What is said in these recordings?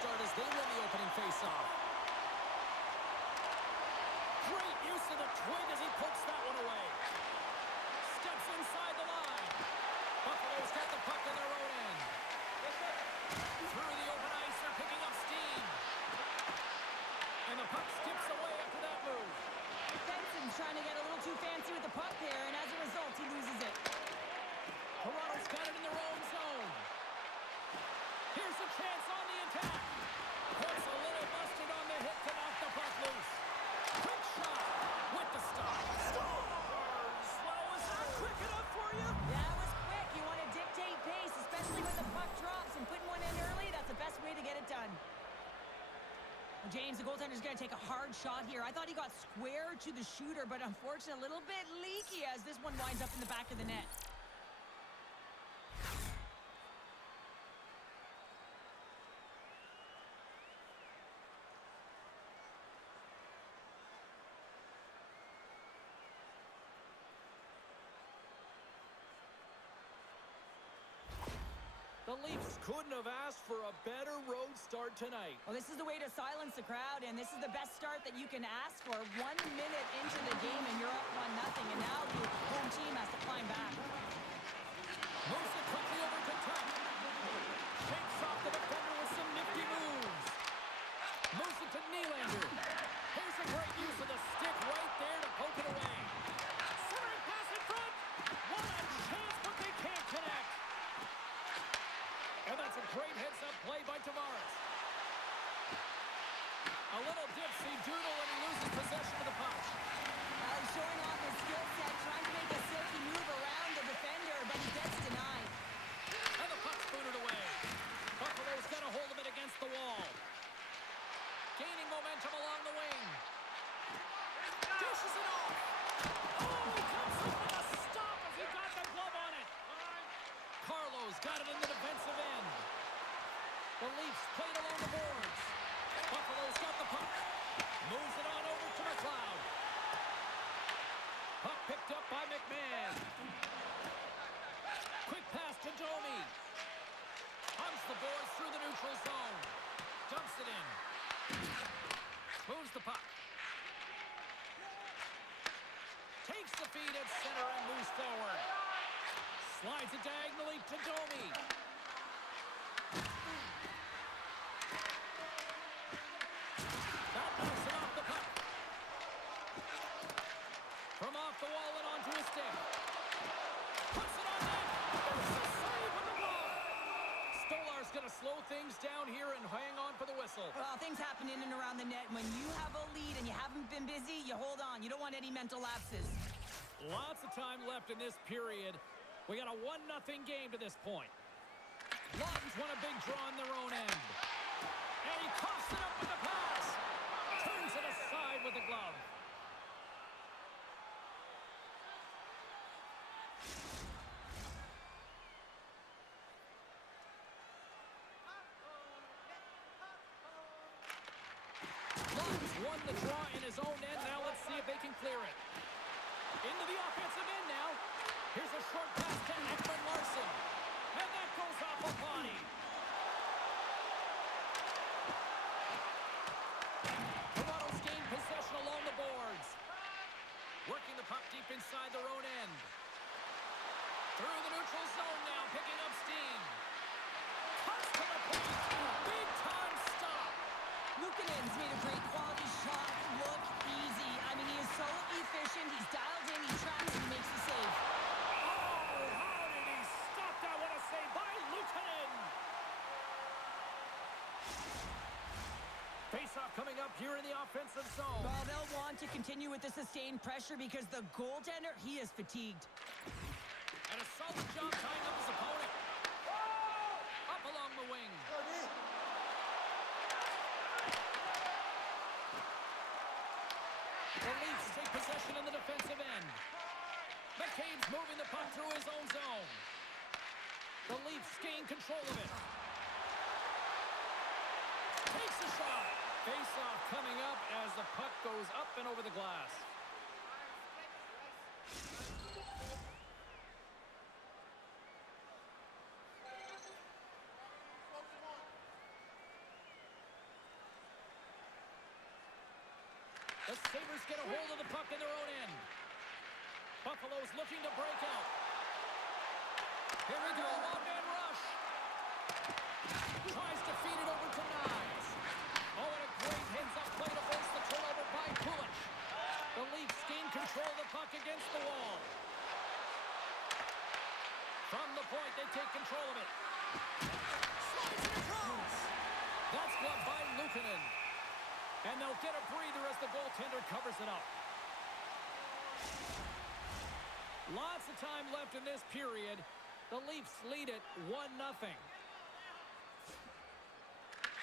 start as they win the opening faceoff. Great use of the twig as he pokes that one away. Steps inside the line. Buffalo's got the puck in their own end. Through the open ice, they're picking up steam. And the puck skips away after that move. Benson's trying to get a little too fancy with the puck there, and as a result, he loses it. Toronto's got it in their own zone. Here's a chance on the attack. Puts a little mustard on the hit to knock the puck loose. Quick shot with the stop. Scores! Well, was that quick enough for you? That was quick. You want to dictate pace, especially when the puck drops, and putting one in early, that's the best way to get it done. Well, James, the goaltender's going to take a hard shot here. I thought he got square to the shooter, but unfortunately a little bit leaky as this one winds up in the back of the net. The Leafs couldn't have asked for a better road start tonight. Well, this is the way to silence the crowd, and this is the best start that you can ask for. 1 minute into the game, and you're up 1-0, and now the home team has to climb back. Moves it quickly over to Tuck. Shakes off the defender with some nifty moves. Moves it to Nylander. Here's a great use of the stick right there to poke it away. Centering pass in front. What a chance, but they can't connect. And that's a great heads-up play by Tavares. A little dipsy doodle, and he loses possession of the puck. Well, he's showing off his skill set, trying to make a silky move around the defender, but he gets denied. And the puck's booted away. Buffalo's got a hold of it against the wall. Gaining momentum along the wing. Dishes it off. Oh, he comes up with a stop as he got the glove on it. Carlo's got it in the defensive end. The Leafs played along the boards. Buffalo's got the puck. Moves it on over to McLeod. Puck picked up by McMahon. Quick pass to Domi. Hunts the boards through the neutral zone. Dumps it in. Moves the puck. Takes the feed at center and moves forward. Slides it diagonally to Domi. That knocks him off the puck. From off the wall and onto his stick. Puts it on net. There's a save with the ball. Stolar's going to slow things down here and hang on for the whistle. Well, things happen in and around the net. When you have a lead and you haven't been busy, you hold on. You don't want any mental lapses. Lots of time left in this period. We got a 1-0 game to this point. Lawton's won a big draw on their own end. And he coughs it up with the pass. Turns it aside with the glove. Lawton's won the draw in his own end. Now let's see if they can clear it. Into the offensive end now. Here's a short pass to Ekman Larson. And that goes off a body. Toronto's gained possession along the boards. Working the puck deep inside their own end. Through the neutral zone now, picking up steam. Cuts to the point. Big time stop. Luukkonen's made a great quality shot look easy. I mean, he is so efficient. He's dialed in, he tracks, and he makes the save. How did he stop that? What a save by Luukkonen! Face-off coming up here in the offensive zone. Well, they'll want to continue with the sustained pressure because the goaltender, he is fatigued. And a solid job tying up his opponent. Up along the wing. The Leafs take possession in the defensive end. McCabe's moving the puck through his own zone. The Leafs gain control of it. Takes a shot. Face-off coming up as the puck goes up and over the glass. The Sabres get a hold of the puck in their own end. Buffalo's looking to break out. Here we go, one-man rush. Tries to feed it over to Nyes. Oh, and a great heads-up play to force the turnover by Pulich. The Leafs gain control of the puck against the wall. From the point, they take control of it. Slides it across. That's gloved by Luukkonen. And they'll get a breather as the goaltender covers it up. Lots of time left in this period. The Leafs lead it 1-0.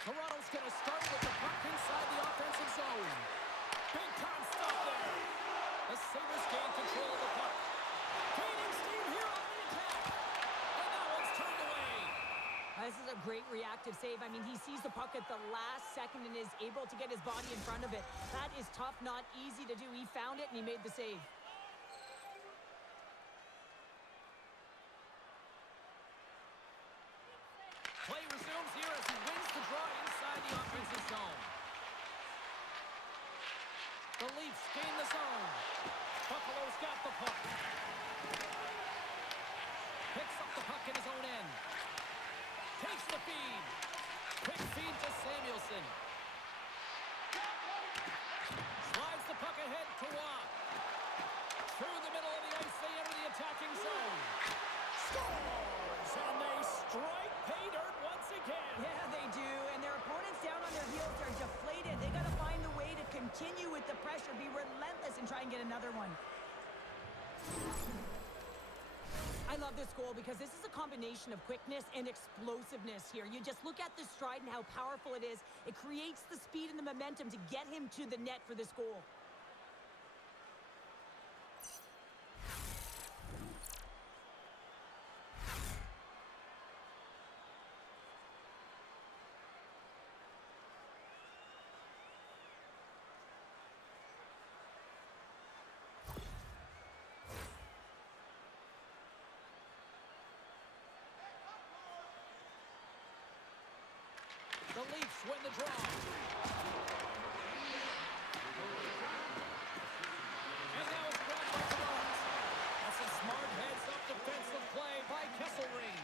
Toronto's going to start with the puck inside the offensive zone. Big time stop there. The Sabres gain control of the puck. Gaining steam here on the attack. And that one's turned away. This is a great reactive save. I mean, he sees the puck at the last second and is able to get his body in front of it. That is tough, not easy to do. He found it and he made the save. Play resumes here as he wins the draw inside the offensive zone. The Leafs gain the zone. Buffalo's got the puck. Picks up the puck in his own end. Takes the feed. Quick feed to Samuelson. Slides the puck ahead to Watt. Through the middle of the ice, they enter the attacking zone. Scores! And they strike pay dirt once again. Yeah, they do. And their opponents down on their heels are deflated. They got to find the way to continue with the pressure, be relentless, and try and get another one. I love this goal because this is a combination of quickness and explosiveness here. You just look at the stride and how powerful it is. It creates the speed and the momentum to get him to the net for this goal. The Leafs win the draw. And now it's grabbed by Tavares. That's a smart heads-up defensive play by Kesselring.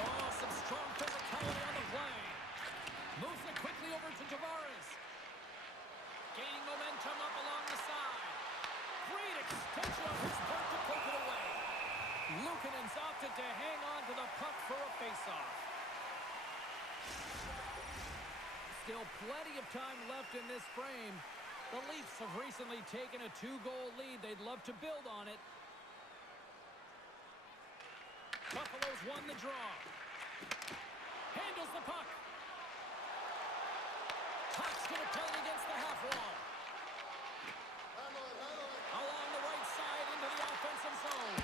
Oh, some strong physicality on the play. Moves it quickly over to Tavares. Gaining momentum up along the side. Great extension on his part to poke it away. Luukkonen's opted to hang on to the puck for a face-off. Still plenty of time left in this frame. The Leafs have recently taken a 2-goal lead. They'd love to build on it. Buffalo's won the draw. Handles the puck. Puck's going to play it against the half wall. Along the right side into the offensive zone.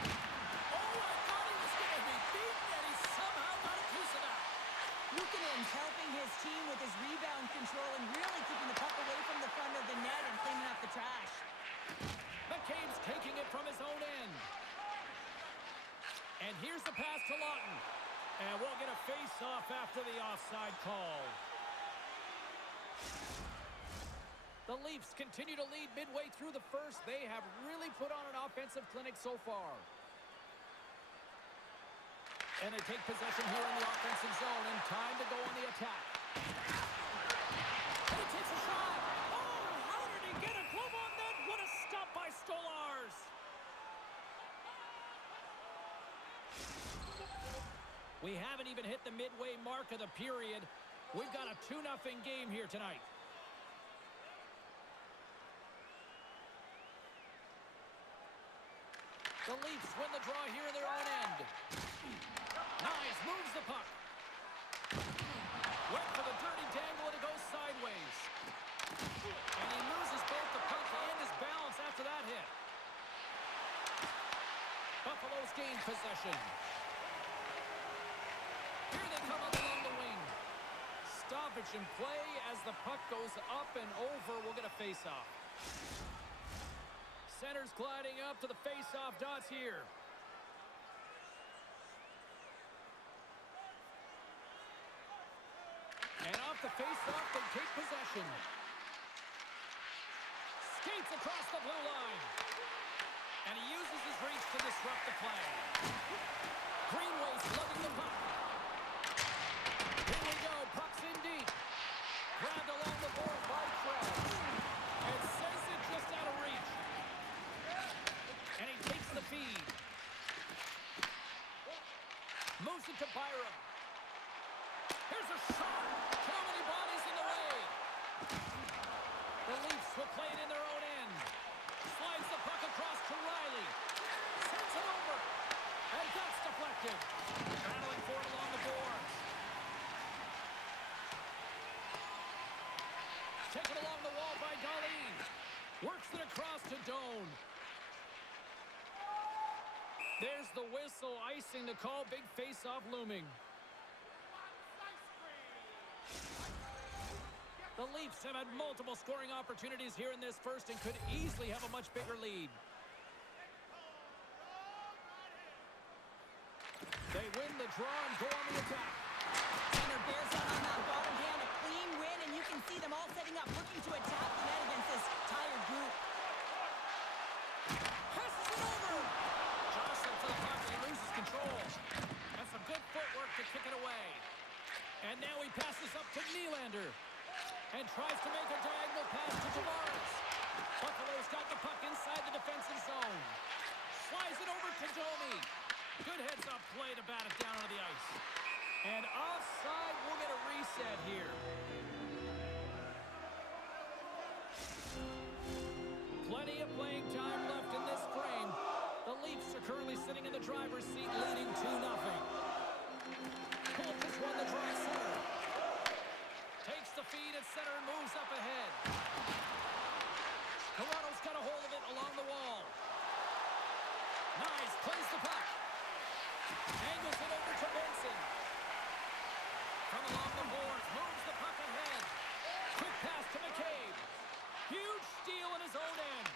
Oh, I thought he was going to be beaten, and he somehow got a piece of that. Luukkonen's helping his team with his rebound control and really keeping the puck away from the front of the net and cleaning up the trash. McCabe's taking it from his own end. And here's the pass to Lawton. And we'll get a face-off after the offside call. The Leafs continue to lead midway through the first. They have really put on an offensive clinic so far. And they take possession here in the offensive zone, and time to go on the attack. And he takes a shot. Oh, how did he get a glove on that? What a stop by Stolarz. We haven't even hit the midway mark of the period. We've got a 2-0 game here tonight. The Leafs win the draw here in their own end. Nyes moves the puck. Went for the dirty dangle and it goes sideways. And he loses both the puck and his balance after that hit. Buffalo's gained possession. Here they come up along the wing. Stoppage in play as the puck goes up and over. We'll get a face-off. Center's gliding up to the face-off dots here. And off the face-off, they take possession. Skates across the blue line. And he uses his reach to disrupt the play. Greenway's slugging the puck. Here we go. Puck's in deep. Grabbed along the board by Krebs. And sends it just out of reach. And he takes the feed. Moves it to Byram. Here's a shot. Too many bodies in the way. The Leafs will play it in their own end. Slides the puck across to Riley. Sends it over. And that's deflected. Battling for it along the boards. Taken along the wall by Darlene. Works it across to Doan. There's the whistle, icing the call. Big face-off looming. The Leafs have had multiple scoring opportunities here in this first and could easily have a much bigger lead. They win the draw and go on the attack. Center bears down on that bottom hand, a clean win, and you can see them all setting up, looking to attack the net against this tired group. Passes it over. Jostling for the puck, he loses control. That's some good footwork to kick it away. And now he passes up to Nylander. And tries to make a diagonal pass to Tavares. Buffalo's got the puck inside the defensive zone. Slides it over to Domi. Good heads-up play to bat it down onto the ice. And offside, we'll get a reset here. Plenty of playing time left in this frame. The Leafs are currently sitting in the driver's seat, leading 2-0. Polk has won the draw center. Takes the feed at center and moves up ahead. Toronto's got a hold of it along the wall. Nice, plays the puck. Angles it over to Benson. From along the boards, moves the puck ahead. Quick pass to McCabe. Huge steal in his own end.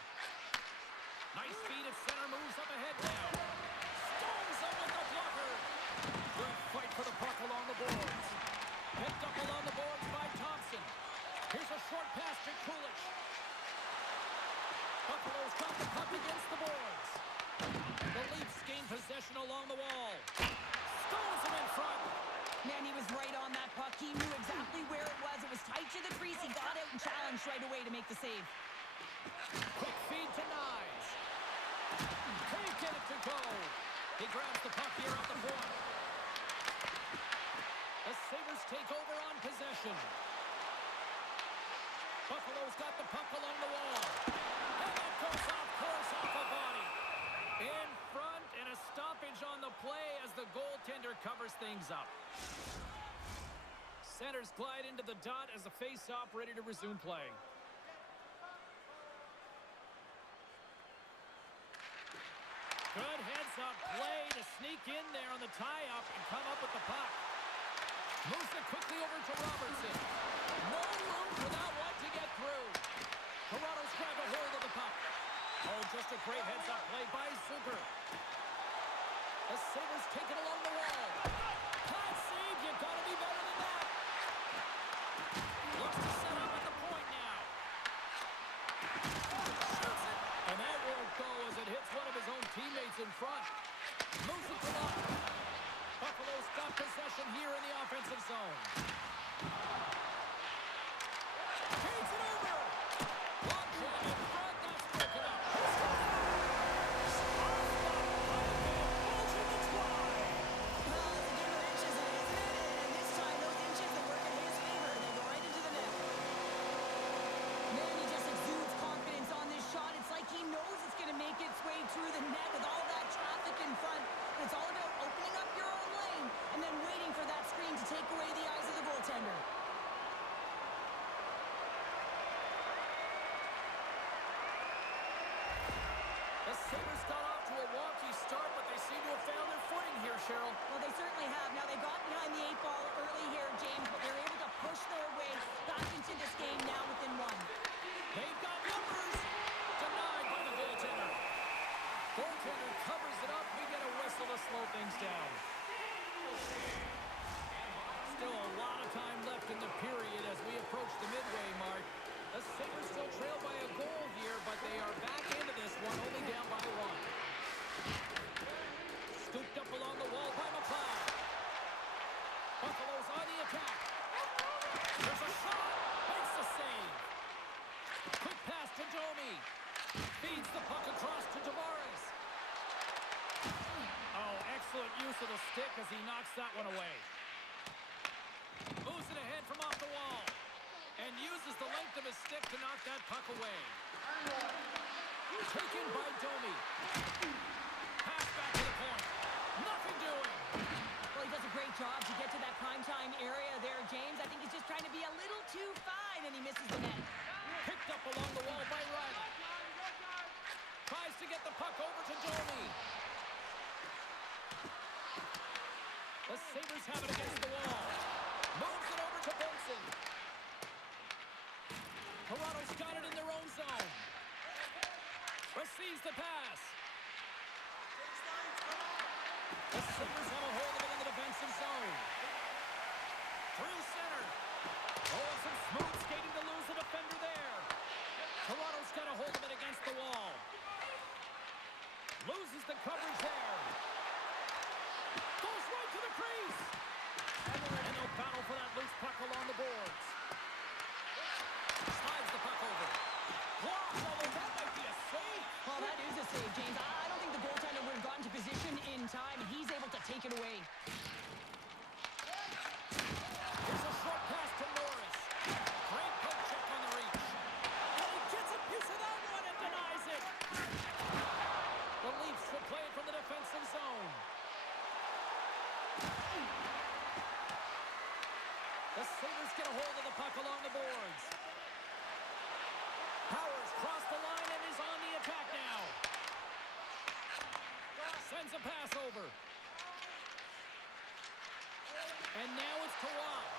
Nice feed at center, moves up ahead now. Stones him with the blocker. Good fight for the puck along the boards. Picked up along the boards by Thompson. Here's a short pass to Kulich. Buffalo's got the puck against the boards. The Leafs gain possession along the wall. Stones him in front. Man, he was right on that puck. He knew exactly where it was. It was tight to the crease. He got out and challenged right away to make the save. Quick feed to Nyes. Can't get it to go. He grabs the puck here at the point. The Sabres take over on possession. Buffalo's got the puck along the wall. And it goes off course off a body. In front, and a stoppage on the play as the goaltender covers things up. Centers glide into the dot as the face-off ready to resume play. Good heads-up play to sneak in there on the tie-up and come up with the puck. Moves it quickly over to Robertson. No room for that one to get through. Toronto's grabbed a hold of the puck. Oh, just a great heads-up play by Zucker. The Sabres take it along the wall. Hot save, you've got to be better than that. Looks to set up at the point now. Shoots it, and that won't go as it hits one of his own teammates in front. Moves it to lock. Buffalo's got possession here in the offensive zone. Takes it over. Long jam in front, that's broken up. Through the net with all that traffic in front. It's all about opening up your own lane and then waiting for that screen to take away the eyes of the goaltender. The Sabres got off to a wonky start, but they seem to have found their footing here, Cheryl. Well, they certainly have. Now, they got behind the 8 ball early here, James, but they're able to push their way back into this game now within one. They've got numbers. Denied by the goaltender. Goaltender covers it up. We get a whistle to slow things down. Still a lot of time left in the period as we approach the midway mark. The Sabres still trail by a goal here, but use of the stick as he knocks that one away. Moves it ahead from off the wall. And uses the length of his stick to knock that puck away. Taken by Domi. Pass back to the point. Nothing doing. Well, he does a great job to get to that primetime area there, James. I think he's just trying to be a little too fine, and he misses the net. Picked up along the wall by Riley. Tries to get the puck over to Domi. The Sabres have it against the wall. Moves it over to Benson. Toronto's got it in their own zone. Receives the pass. The Sabres have a hold of it in the defensive zone. Through center. Oh, some smooth skating to lose the defender there. Toronto's got a hold of it against the wall. Loses the coverage there. Goes right to the crease. And no battle for that loose puck along the boards. Slides the puck over. Blocks, although that might be a save. Well, that is a save, James. I don't think the goaltender would have gotten to position in time. He's able to take it away. Here's a short pass to Norris. Great poke check on the reach. And he gets a piece of that one and denies it. The Leafs will play it from the defensive zone. The Sabres get a hold of the puck along the boards. Powers crossed the line and is on the attack now. Sends a pass over. And now it's Toronto.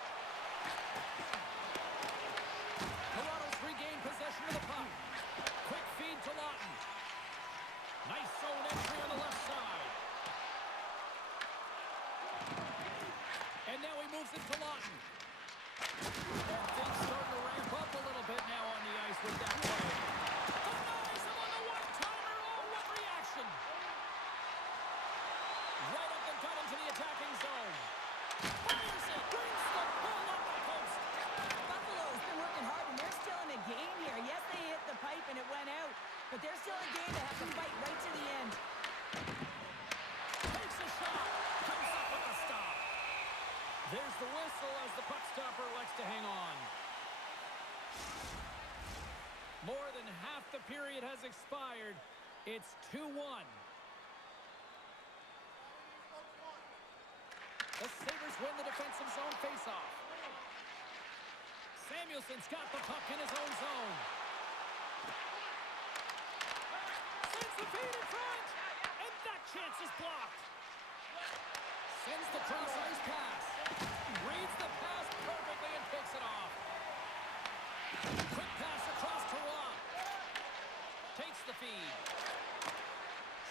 Toronto's regained possession of the puck. Quick feed to Lawton. Nice zone entry on the left side. And now he moves it to Lawton. And things starting to ramp up a little bit now on the ice with that play. Denies him on the one-timer. Oh, what reaction. Right up the gut into the attacking zone. Fires it. Brings the ball up the post. Buffalo's been working hard, and they're still in a game here. Yes, they hit the pipe and it went out, but they're still in a game. They have to fight right to the end. Takes a shot. Comes up with the stop. There's the whistle as the puck stopper elects to hang on. More than half the period has expired. It's 2-1. The Sabres win the defensive zone faceoff. Samuelson's got the puck in his own zone. Sends the feed in front. And that chance is blocked. Sends the cross-ice pass. Reads the pass perfectly and picks it off. Quick pass across to Rock. Takes the feed.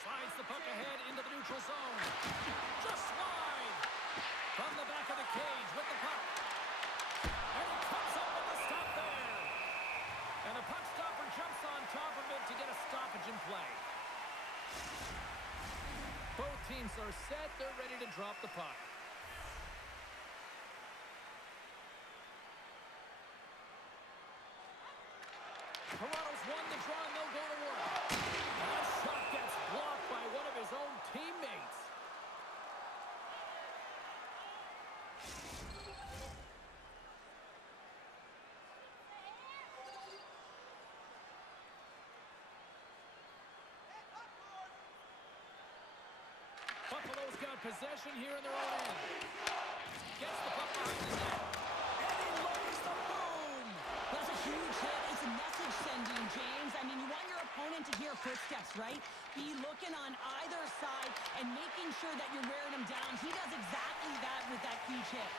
Slides the puck ahead into the neutral zone. Just wide. From the back of the cage with the puck. And he comes up with the stop there. And the puck stopper jumps on top of it to get a stoppage in play. Both teams are set. They're ready to drop the puck. Toronto's won the draw and they'll go to work. That shot gets blocked by one of his own teammates. Buffalo's got possession here in their own end. Gets the puck behind the net. And he lays the boom. That's a huge hit. It's a message sending, James. I mean, you want your opponent to hear footsteps, right? Be looking on either side and making sure that you're wearing him down. He does exactly that with that huge hit.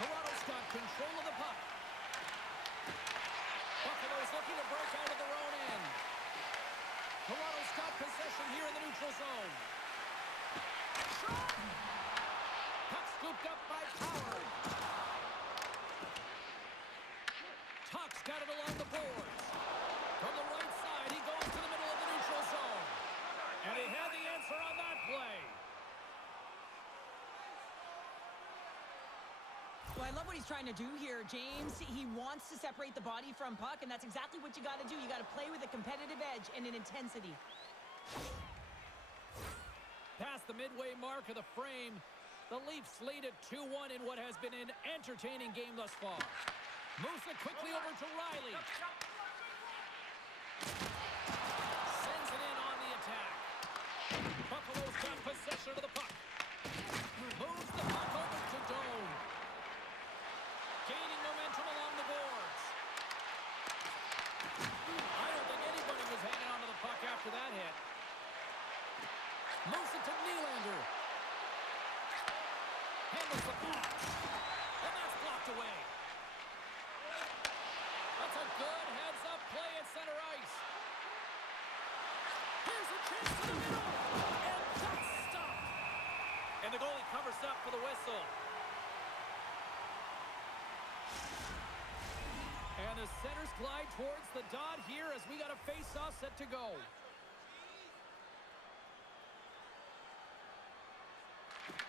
Toronto's got control of the puck. Buffalo's looking to break out of their own end. Toronto's got possession here in the neutral zone. Shot! Puck scooped up by Power. Tuck's got it along the boards. From the right side, he goes to the middle of the neutral zone. And he had the answer on that play. Well, I love what he's trying to do here, James. He wants to separate the body from puck, and that's exactly what you got to do. You got to play with a competitive edge and an intensity. Past the midway mark of the frame, the Leafs lead at 2-1 in what has been an entertaining game thus far. Moves it quickly over to Riley. Sends it in on the attack. Buffalo's got possession of the puck. Moves the puck over to Dome. Gaining momentum along the boards. I don't think anybody was hanging on to the puck after that hit. Moves it to Nylander. Handles the pass. And that's blocked away. That's a good heads-up play at center ice. Here's a chance to the middle. And that's stopped. And the goalie covers up for the whistle. And the centers glide towards the dot here as we got a face-off set to go.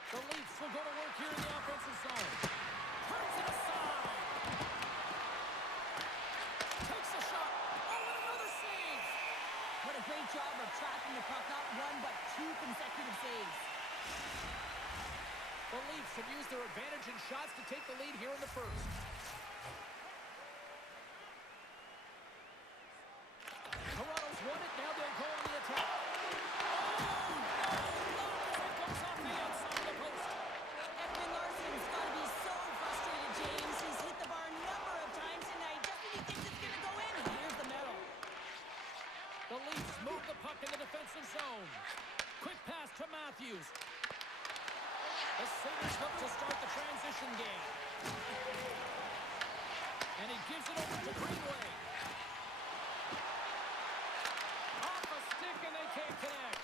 The Leafs will go to work here in the offensive zone. Turns it aside. Takes a shot. Oh, and another save. What a great job of tracking the puck. Not one, but two consecutive saves. The Leafs have used their advantage in shots to take the lead here in the first. Toronto's won it. Now they'll go on the attack. The Leafs move the puck in the defensive zone. Quick pass to Matthews. The Sabres look to start the transition game. And he gives it over to Greenway. Off a stick and they can't connect.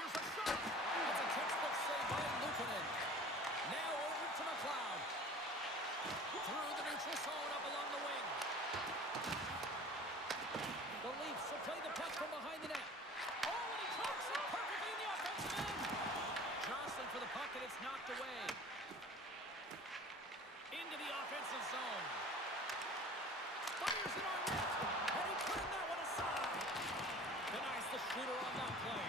Here's a shot. That's a textbook save by Luukkonen. Now over to McLeod. Through the neutral zone up along the wing. The Leafs will play the puck from behind the net. Oh, and he talks it perfectly in the offensive end. Jostling for the puck, and it's knocked away. Into the offensive zone. Fires it on net, and he turned that one aside. Denies the shooter on that play.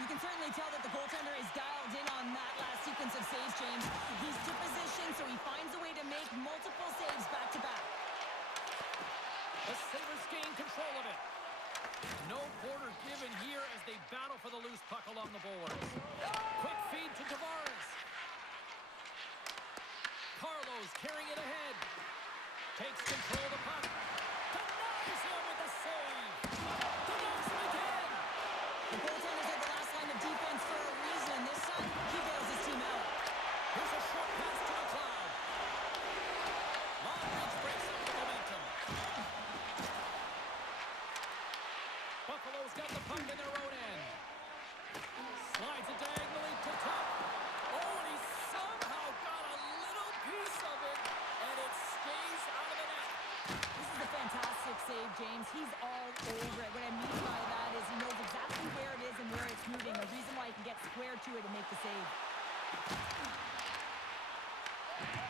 You can certainly tell that the goaltender is dialed in on that last sequence of saves, James. He's to position, so he finds a way to make multiple saves back-to-back. The Sabres gain control of it. No quarter given here as they battle for the loose puck along the boards. Quick feed to Tavares. Carlos carrying it ahead. Takes control of the puck. Denies him with the save. Denies him again. The goaltenders are the last line of defense for a reason. This time, he bails his team out. Here's a short pass to McLeod. Long reach breaks up the momentum. Buffalo's got the puck in their own end. Slides it diagonally to top. Oh, and he somehow got a little piece of it, and it stays out of the net. This is a fantastic save, James. He's all over it. What I mean by that is he knows exactly where it is and where it's moving. The reason why he can get square to it and make the save.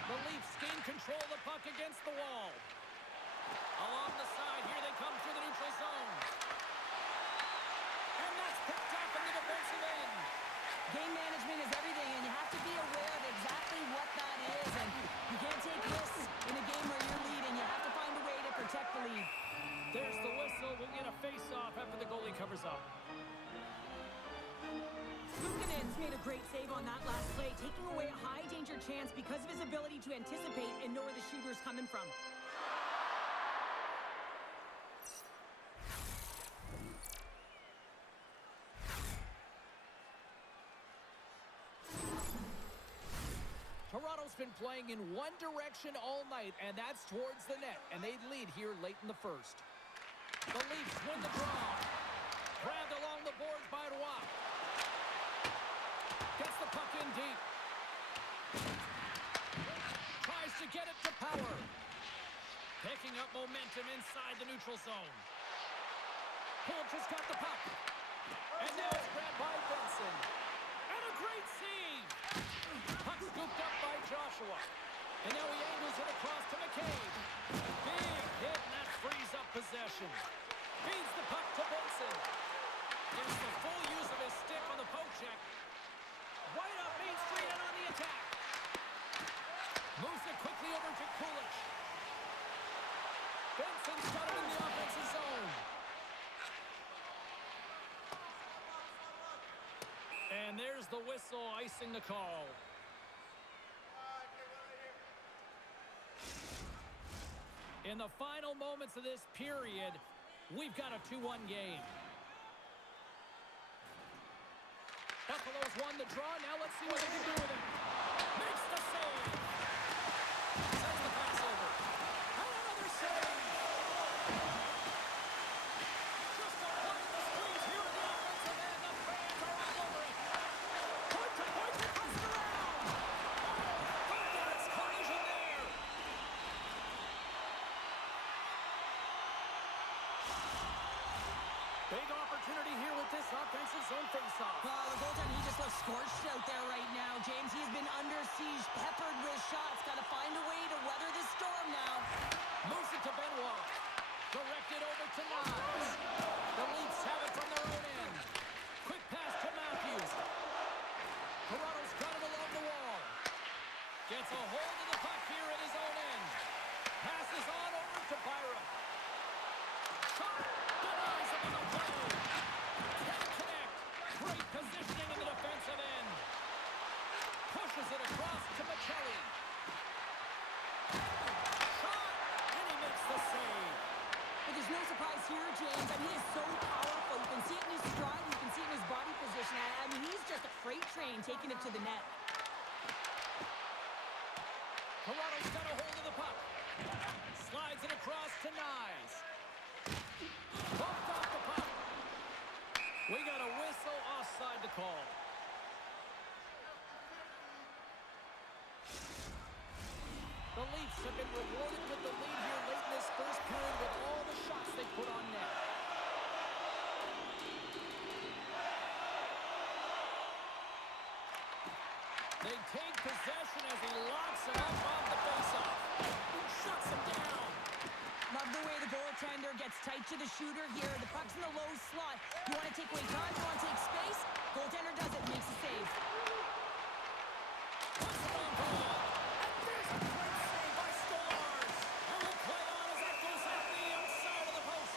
The Leafs gain control of the puck against the wall. Along the side, here they come through the neutral zone. And that's picked up in the defensive end. Game management is everything, and you have to be aware of exactly what that is. And you can't take risks in a game where you're leading. You have to find a way to protect the lead. There's the whistle. We'll get a face-off after the goalie covers up. Luukkonen's made a great save on that last play, taking away a high-danger chance because of his ability to anticipate and know where the shooter's coming from. Toronto's been playing in one direction all night, and that's towards the net, and they lead here late in the first. The Leafs win the draw. Grabbed along the boards by Roy. Gets the puck in deep. Tries to get it to Power. Picking up momentum inside the neutral zone. Holtz has got the puck. And now it's grabbed by Benson. And a great save. Puck scooped up by Joshua. And now he angles it across to McCabe. Big hit, and that frees up possession. Feeds the puck to Benson. Gets the full use of his stick on the poke check. Right up Main Street and on the attack. Moves it quickly over to Kulich. Benson's got it in the offensive zone. And there's the whistle icing the call. In the final moments of this period, we've got a 2-1 game. Buffalo's won the draw. Now let's see what they can do with it. Makes the save. Sends the pass over. And another save. Just applying the squeeze here in the offensive end. The fans are all over it. Point to point, they pass it around. Oh, that's collision there. Big opportunity here with this offensive zone faceoff. The goaltender, he just looks scorched out there right now. James, he's been under siege, peppered with shots. Got to find a way to weather this storm now. Moves it to Benoit. Directed over to Niles. The Leafs have it from their own end. Quick pass to Matthews. Toronto's got it along the wall. Gets a hold of the puck here at his own end. Passes on over to Byram. Shot. Denies him on the play. Can't connect. Great positioning in the defensive end. Pushes it across to Michelli. Shot. And he makes the save. But there's no surprise here, James. I mean, he is so powerful. You can see it in his stride. You can see it in his body position. I mean, he's just a freight train taking it to the net. Toronto's got a hold of the puck. Slides it across to Nyes. Bumped off the puck. We got a whistle offside to call. The Leafs have been rewarded with the lead here late in this first period with all the shots they put on net. They take possession as he locks him up off the faceoff. Shuts him down. Love the way the goaltender gets tight to the shooter here. The puck's in the low slot. You want to take away time? You want to take space? Goaltender does it. Makes a save. Puts it on goal. And there's a great save by Stars. And we'll play on as that goes out the outside of the post.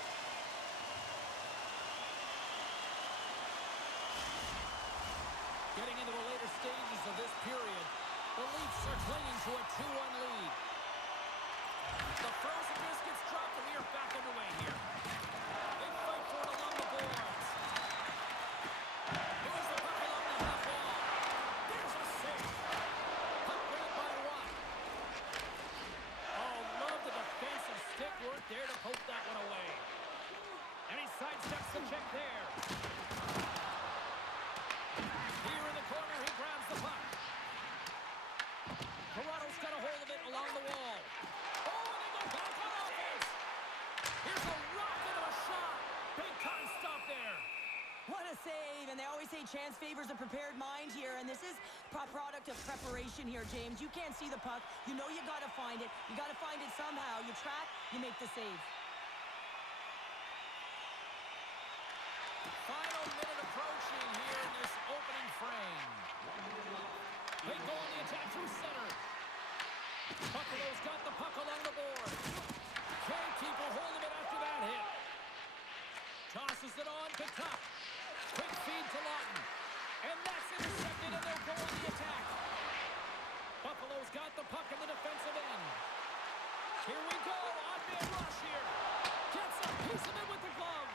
Getting into the later stages of this period, the Leafs are clinging to a 2-1 lead. The frozen biscuits dropped, and we are back underway here. They fight for it along the boards. Moves the puck along the half wall. There's a save. Puck grabbed by Watt. Oh, love the defensive stick work there to poke that one away. And he sidesteps the check there. Here in the corner, he grabs the puck. Toronto's got a hold of it along the wall. Oh, and they go back on offense. Here's a rocket of a shot. Big time stop there. What a save. And they always say chance favors a prepared mind here. And this is a product of preparation here, James. You can't see the puck. You know you got to find it. You got to find it somehow. You track, you make the save. Final minute approaching here in this opening frame. They go on the attack through center. Buffalo's got the puck along the board. Can't keep a hold of it after that hit. Tosses it on to Tuck. Quick feed to Lawton. And that's intercepted, and they'll go on the attack. Buffalo's got the puck in the defensive end. Here we go. On-man rush here. Gets a piece of it with the glove.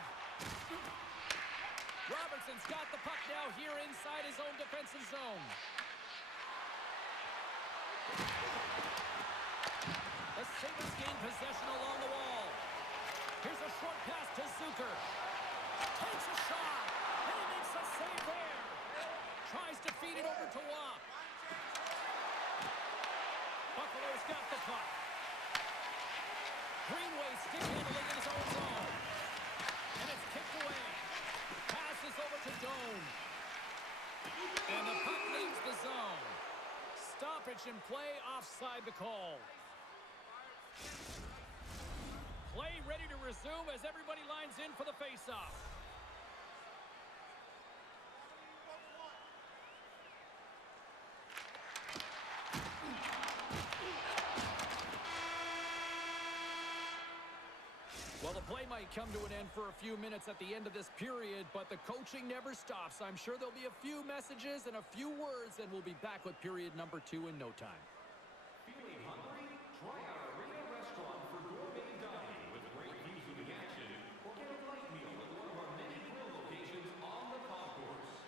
Robertson's got the puck now here inside his own defensive zone. The Sabres gain possession along the wall. Here's a short pass to Zucker. Takes a shot, and he makes a save there. Tries to feed it over to Watt. Buffalo's got the puck. Greenway stick handling in his own zone. And it's kicked away. Passes over to Doan. And the puck leaves the zone. Stoppage in play, offside the call. Play ready to resume as everybody lines in for the faceoff. Well, the play might come to an end for a few minutes at the end of this period, but the coaching never stops. I'm sure there'll be a few messages and a few words, and we'll be back with period number 2 in no time. Feeling hungry? Try our arena restaurant for gourmet dining with great views of the action, or get a light meal at one of our many grill locations on the concourse.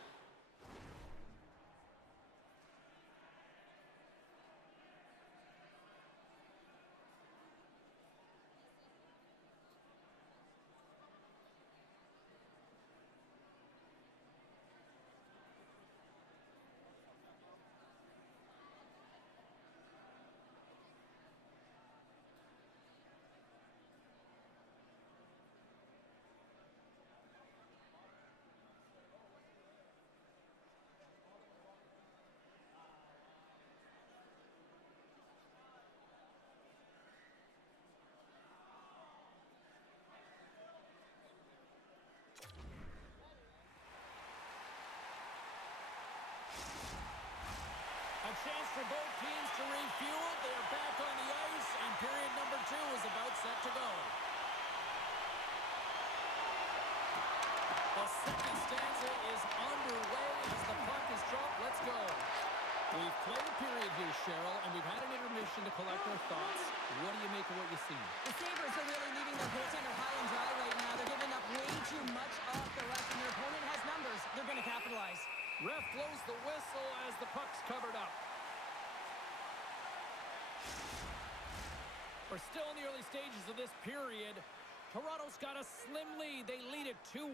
A chance for both teams to refuel. They are back on the ice, and period number 2 is about set to go. The second stanza is underway as the puck is dropped. Let's go. We've played a period here, Cheryl, and we've had an intermission to collect our thoughts. What do you make of what you've seen? The Sabres are really leaving their goaltender high and dry right now. They're giving up way too much off the rush, and their opponent has numbers. They're going to capitalize. Ref blows the whistle as the puck's covered up. We're still in the early stages of this period. Toronto's got a slim lead. They lead it 2-1.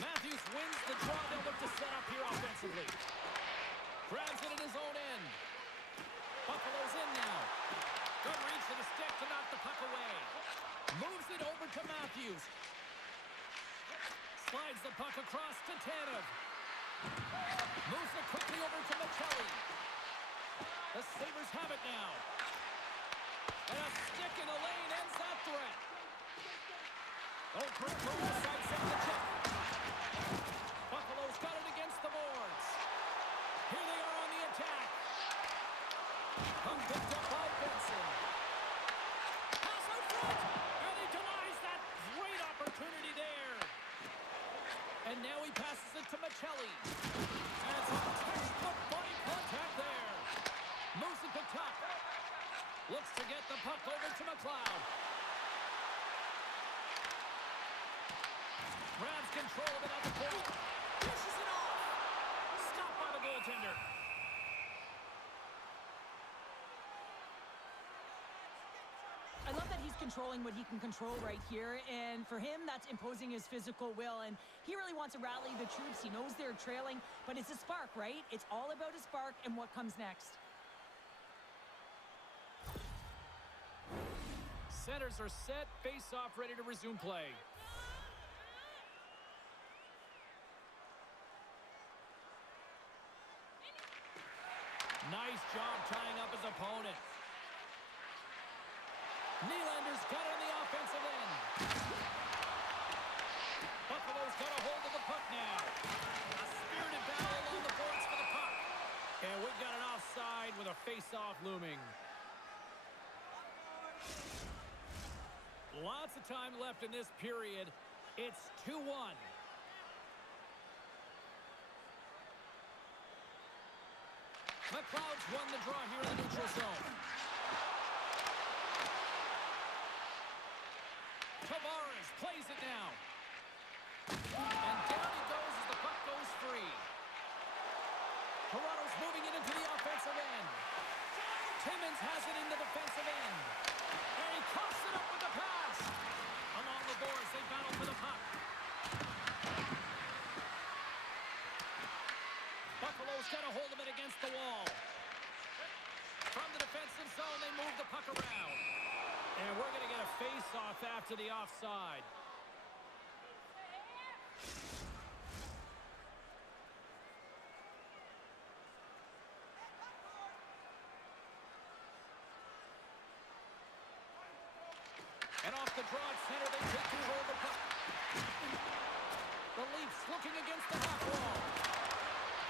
Matthews wins the draw. They'll look to set up here offensively. Grabs it in his own end. Buffalo's in now. Good reach to the stick to knock the puck away. Moves it over to Matthews. Slides the puck across to Tanev. Moves it quickly over to Machelli. The Sabres have it now. And a stick in the lane ends that threat. Oh, quick move to sidestep the check. Buffalo's got it against the boards. Here they are on the attack. Puck picked up by Benson. Pass out front. And he denies that great opportunity there. And now he passes it to Machelli. And some textbook body contact there. Moves it to top. Looks to get the puck over to McLeod. Grabs control of it at the point. Pushes it off. Stopped by the goaltender. I love that he's controlling what he can control right here, and for him, that's imposing his physical will, and he really wants to rally the troops. He knows they're trailing, but it's a spark, right? It's all about a spark and what comes next. Centers are set. Face-off ready to resume play. Nice job tying up his opponent. Nylander's got it on the offensive end. Buffalo's got a hold of the puck now. A spirited battle along the boards for the puck. And we've got an offside with a face-off looming. Lots of time left in this period. It's 2-1. McLeod's won the draw here in the neutral zone. Tavares plays it now. And down he goes as the puck goes free. Toronto's moving it into the offensive end. Timmins has it in the defensive end. And he coughs it up with the pass. Along the boards, they battle for the puck. Buffalo's got a hold of it against the wall. From the defensive zone, they move the puck around. And we're going to get a face-off after the offside. And off the draw at center, they take control of the puck. The Leafs looking against the half wall.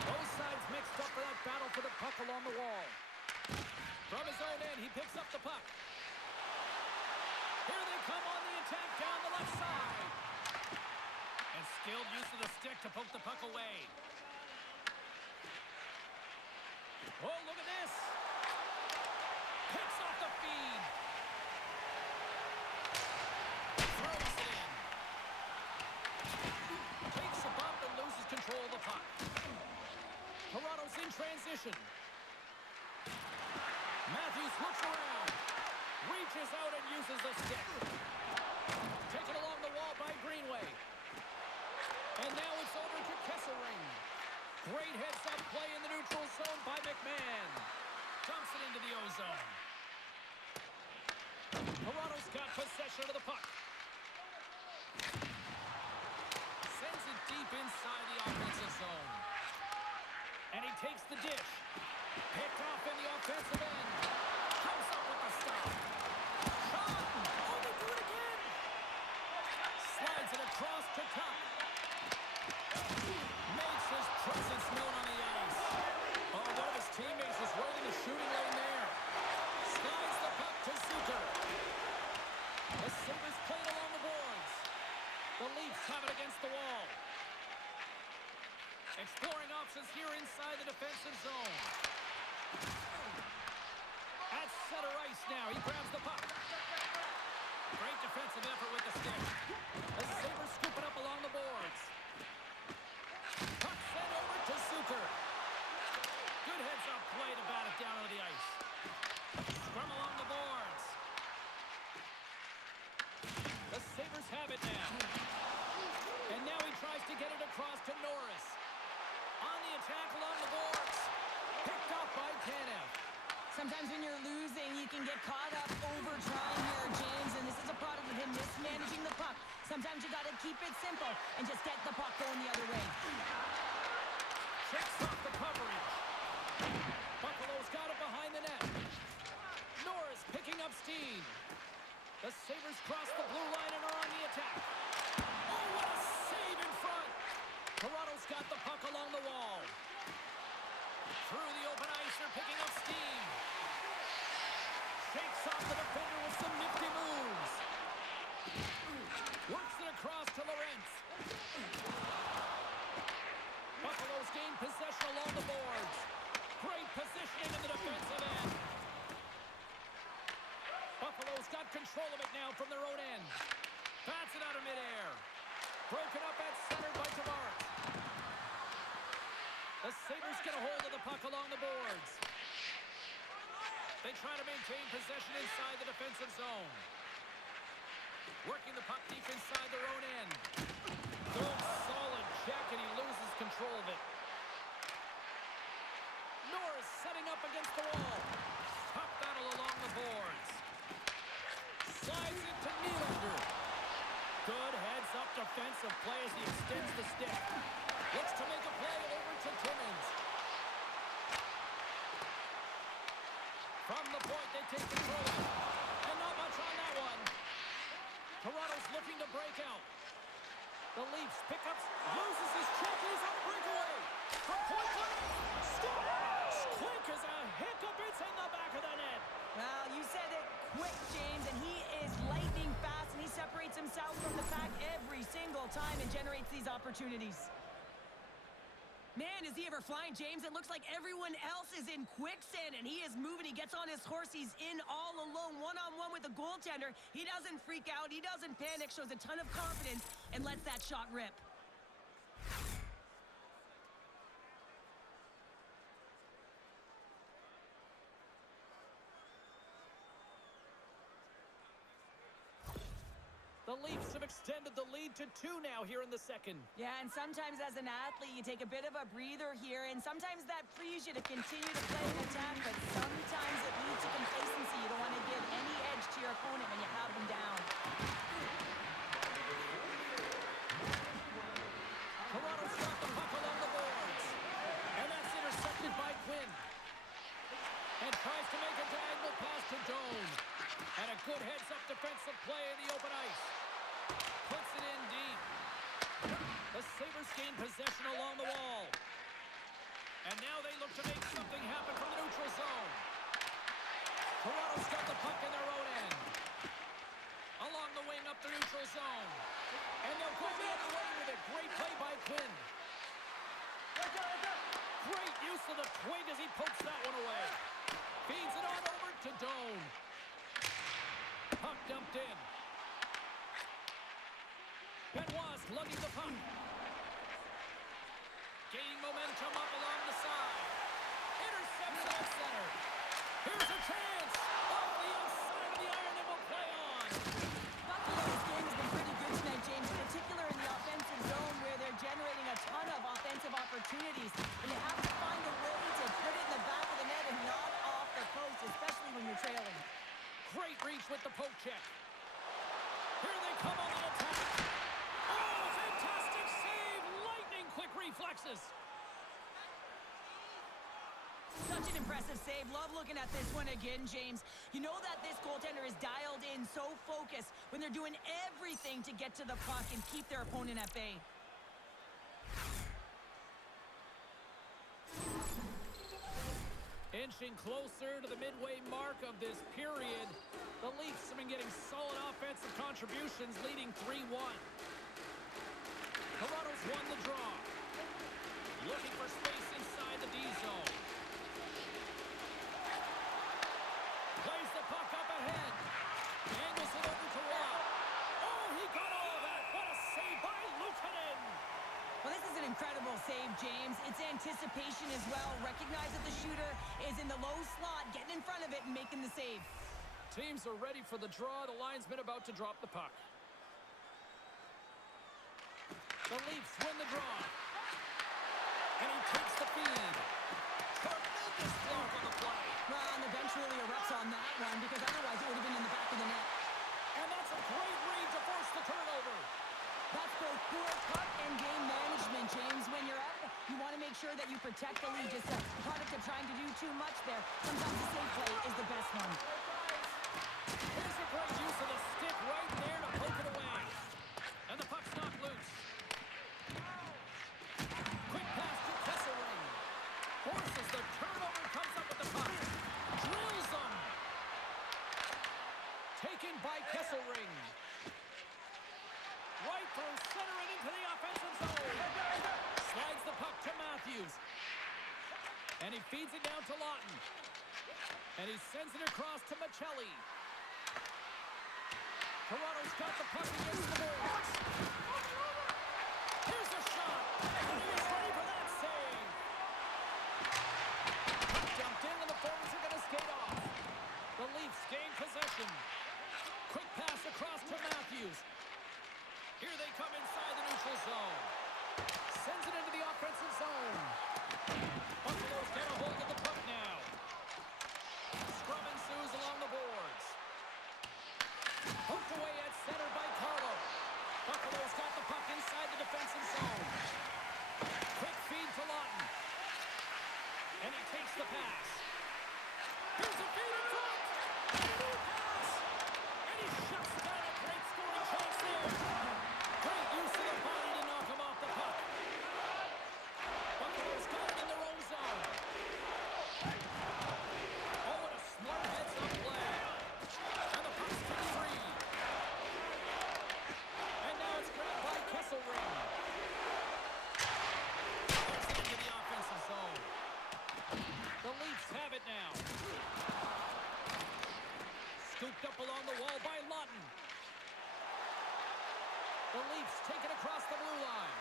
Both sides mixed up for that battle for the puck along the wall. From his own end, he picks up the puck. Here they come on the attack. down the left side. And skilled use of the stick to poke the puck away. Oh, look at this. Picks off the feed. Throws it in. Takes a bump and loses control of the puck. Toronto's in transition. Matthews looks around. Reaches out and uses the stick. Taken along the wall by Greenway. And now it's over to Kesselring. Great heads-up play in the neutral zone by McMahon. Dumps it into the O-zone. Toronto's got possession of the puck. Sends it deep inside the offensive zone. And he takes the dish. Picked off in the offensive end. Comes up with the stop. Shot! Oh, they do it again! Slides it across to Tuck. Makes his presence known on the ice. Oh, one of his teammates is right in the shooting lane there. Slides the puck to Zucker. The Sabres played along the boards. The Leafs have it against the wall. Exploring options here inside the defensive zone. At center ice now. He grabs the puck. Great defensive effort with the stick. The Sabres scoop it up along the boards. Puck sent over to Zucker. Good heads-up play to bat it down on the ice. Scrum along the boards. The Sabres have it now. And now he tries to get it across to Norris. On the attack along the boards. Picked off by Tanev. Sometimes when you're losing, you can get caught up over trying here, James, and this is a product of him mismanaging the puck. Sometimes you got to keep it simple and just get the puck going the other way. Checks off the coverage. Buffalo's got it behind the net. Norris picking up steam. The Sabres cross the blue line and are on the attack. Oh, what a save in front. Toronto's got the puck along the wall. Through the open ice, they're picking up steam. Shakes off the defender with some nifty moves. Works it across to Lorentz. Buffalo's gained possession along the boards. Great positioning in the defensive end. Buffalo's got control of it now from their own end. Bats it out of midair. Broken up at center by Tavares. The Sabres get a hold of the puck along the boards. They try to maintain possession inside the defensive zone. Working the puck deep inside their own end. Good solid check and he loses control of it. Norris setting up against the wall. Puck battle along the boards. Slides it to Nylander. Good heads-up defensive play as he extends the stick. Looks to make a play over to Timmins. From the point, they take control of it. And not much on that one. Toronto's looking to break out. The Leafs pick up, loses his check, and he's on a breakaway. From point blank, scores! Quick as a hiccup, it's in the back of the net. Well, you said it quick, James, and he is lightning fast, and he separates himself from the pack every single time and generates these opportunities. Man, is he ever flying, James? It looks like everyone else is in quicksand, and he is moving. He gets on his horse. He's in all alone, one-on-one with the goaltender. He doesn't freak out. He doesn't panic, shows a ton of confidence, and lets that shot rip. The Leafs have extended the lead to 2 now here in the second. Yeah, and sometimes as an athlete, you take a bit of a breather here, and sometimes that frees you to continue to play and attack, but sometimes it leads to complacency. You don't want to give any edge to your opponent when you have them down. Toronto's got the puck along the boards. And that's intercepted by Quinn. And tries to make a diagonal pass to Doan. And a good heads-up defensive play in the open ice. Puts it in deep. The Sabres gain possession along the wall. And now they look to make something happen from the neutral zone. Toronto's got the puck in their own end. Along along the wing up the neutral zone. And they'll go the other way with it. Great play by Quinn. Great use of the twig as he pokes that one away. Feeds it on over to Doan. Puck dumped in. Benoit lugging the puck. Gaining momentum up along the side. Intercepts at center. Here's a chance. Off the outside of the iron and will play on. Buffalo's game has been pretty good tonight, James, in particular in the offensive zone where they're generating a ton of offensive opportunities. And you have to find a way to put it in the back of the net and not off the post, especially when you're trailing. Great reach with the poke check. Here they come on the attack. Oh, fantastic save. Lightning quick reflexes. Such an impressive save. Love looking at this one again, James. You know that this goaltender is dialed in, so focused when they're doing everything to get to the puck and keep their opponent at bay. Inching closer to the midway mark of this period, the Leafs have been getting solid offensive contributions, leading 3-1. Toronto's won the draw. Looking for space inside the D zone. Plays the puck up ahead. Angles it over to Watt. Oh, he got all that. What a save by Luukkonen. Well, this is an incredible save, James. It's anticipation as well. Recognize that the shooter is in the low slot, getting in front of it and making the save. Teams are ready for the draw. The linesman about to drop the puck. The Leafs win the draw. And he takes the feed. Tremendous block on the play. Well, and the bench really erupts on that one because otherwise it would have been in the back of the net. And that's a great read to force the turnover. That's both poor puck and game management, James. When you're up, you want to make sure that you protect the lead. Just a product of trying to do too much there. Sometimes the safe play is the best one. Here's a great use of the stick right there to poke it away. And the puck's knocked loose. Quick pass to Kesselring. Forces the turnover, comes up with the puck. Drills them. Taken by Kesselring. Right through center and into the offensive zone. Slides the puck to Matthews. And he feeds it down to Lawton. And he sends it across to Michelli. Toronto's got the puck against the boards. Here's a shot. And he is ready for that save. Puck jumped in and the forwards are going to skate off. The Leafs gain possession. Quick pass across to Matthews. Here they come inside the neutral zone. Sends it into the offensive zone. Buffalo's got a hold of the puck now. Scrum ensues along the boards. Poked away at center by Carlo. Buffalo's got the puck inside the defensive zone. Quick feed to Lawton. And he takes the pass. Here's a feed in front. And a new pass. And he shuts down a great scoring chance there. Great use of the body to knock him off the puck. Buffalo's got it in their own zone. Oh, what a smart heads-up play. And the puck's kicked free. And now it's grabbed by Kesselring. Forced it into the offensive zone. The Leafs have it now. Scooped up along the wall by Lawton. The Leafs take it across the blue line.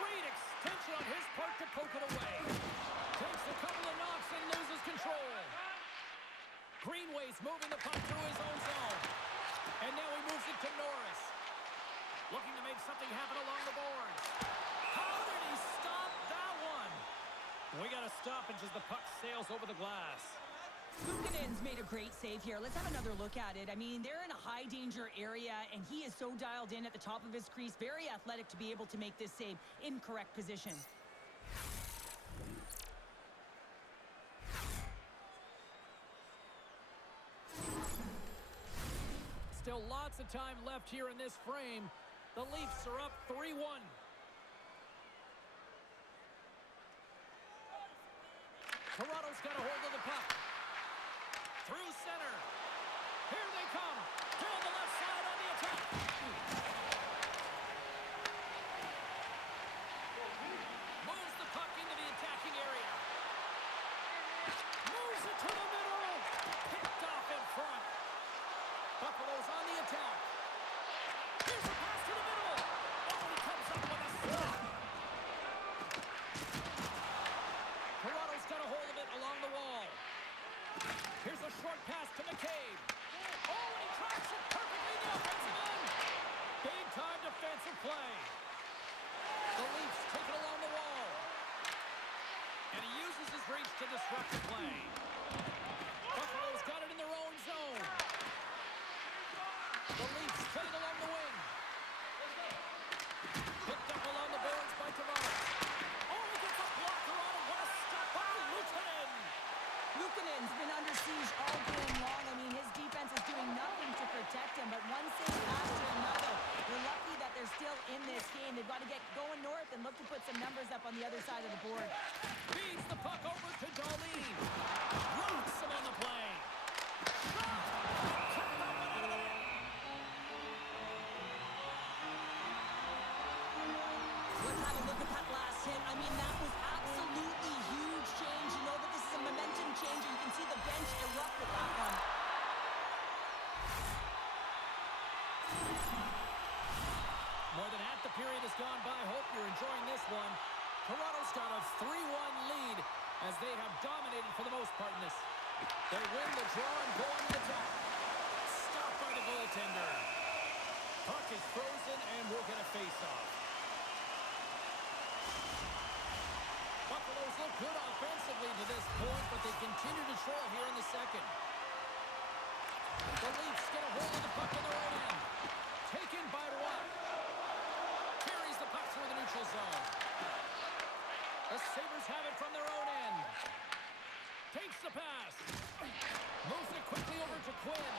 Great extension on his part to poke it away. Takes a couple of knocks and loses control. Greenway's moving the puck through his own zone. And now he moves it to Norris. Looking to make something happen along the boards. How did he stop that one? We got a stoppage as the puck sails over the glass. Luukkonen's made a great save here. Let's have another look at it. I mean, they're in a high-danger area, and he is so dialed in at the top of his crease. Very athletic to be able to make this save in correct position. Still lots of time left here in this frame. The Leafs are up 3-1. Toronto's got a hold of the puck. Through center. Here they come. Down the left attack. Here's a pass to the middle. Oh, he comes up with a stop. Toronto's got a hold of it along the wall. Here's a short pass to McCabe. Oh, and he drops it perfectly in the offensive end. Big time defensive play. The Leafs take it along the wall. And he uses his reach to disrupt the play. Buffalo's got it in their own zone. The Leafs play it along the wing. Picked up along the boards by Tavares. Oh, he gets a blocker on it. What a stop by Luukkonen. Luukkonen's been under siege all game long. I mean, his defense is doing nothing to protect him, but one save after another. They're lucky that they're still in this game. They've got to get going north and look to put some numbers up on the other side of the board. Feeds the puck over to Darlene. Roots him on the play. Kept that one out of the net. Let's have a look at that last hit. I mean, that was absolutely huge change. You know that this is a momentum changer. You can see the bench erupt with that one. More than half the period has gone by. Hope you're enjoying this one. Toronto's got a 3-1 lead as they have dominated for the most part in this. They win the draw and go on the attack. Stopped by the goaltender. Puck is frozen and we'll get a face-off. Buffalo's look good offensively to this point, but they continue to trail here in the second. The Leafs get a hold of the puck in their own end. Taken by Roy. Carries the puck through the neutral zone. The Sabres have it from their own end. Takes the pass. Moves it quickly over to Quinn.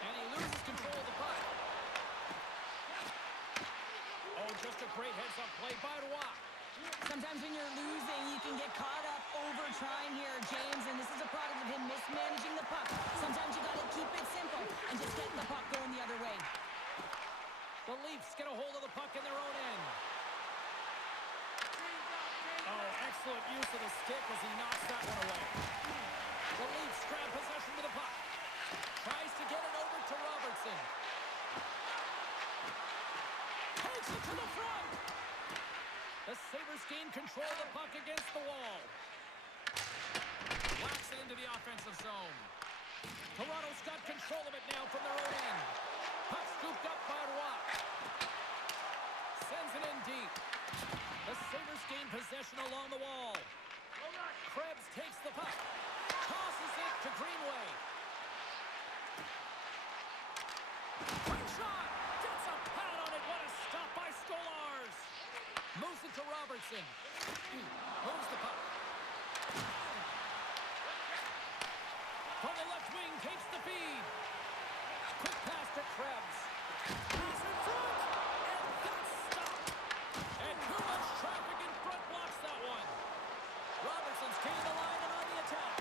And he loses control of the puck. Oh, just a great heads-up play by Roy. Sometimes when you're losing, you can get caught up over trying here, James, and this is a product of him mismanaging the puck. Sometimes you got to keep it simple and just get the puck going the other way. The Leafs get a hold of the puck in their own end. Oh, excellent use of the stick as he knocks that one away. The Leafs grab possession with the puck. Tries to get it over to Robertson. Takes it to the front. The Sabres gain control of the puck against the wall. Whacks it into the offensive zone. Toronto's got control of it now from their own end. Puck scooped up by Roy. Sends it in deep. The Sabres gain possession along the wall. Krebs takes the puck. Tosses it to Greenway. Quick shot. Gets a pad on it. What a stop by Stolarz. Moves it to Robertson. Moves the puck. From the left wing, takes the feed. Quick pass to Krebs. Pass in front. And that's stopped. And too much traffic in front blocks that one. Robertson's gained the line and on the attack.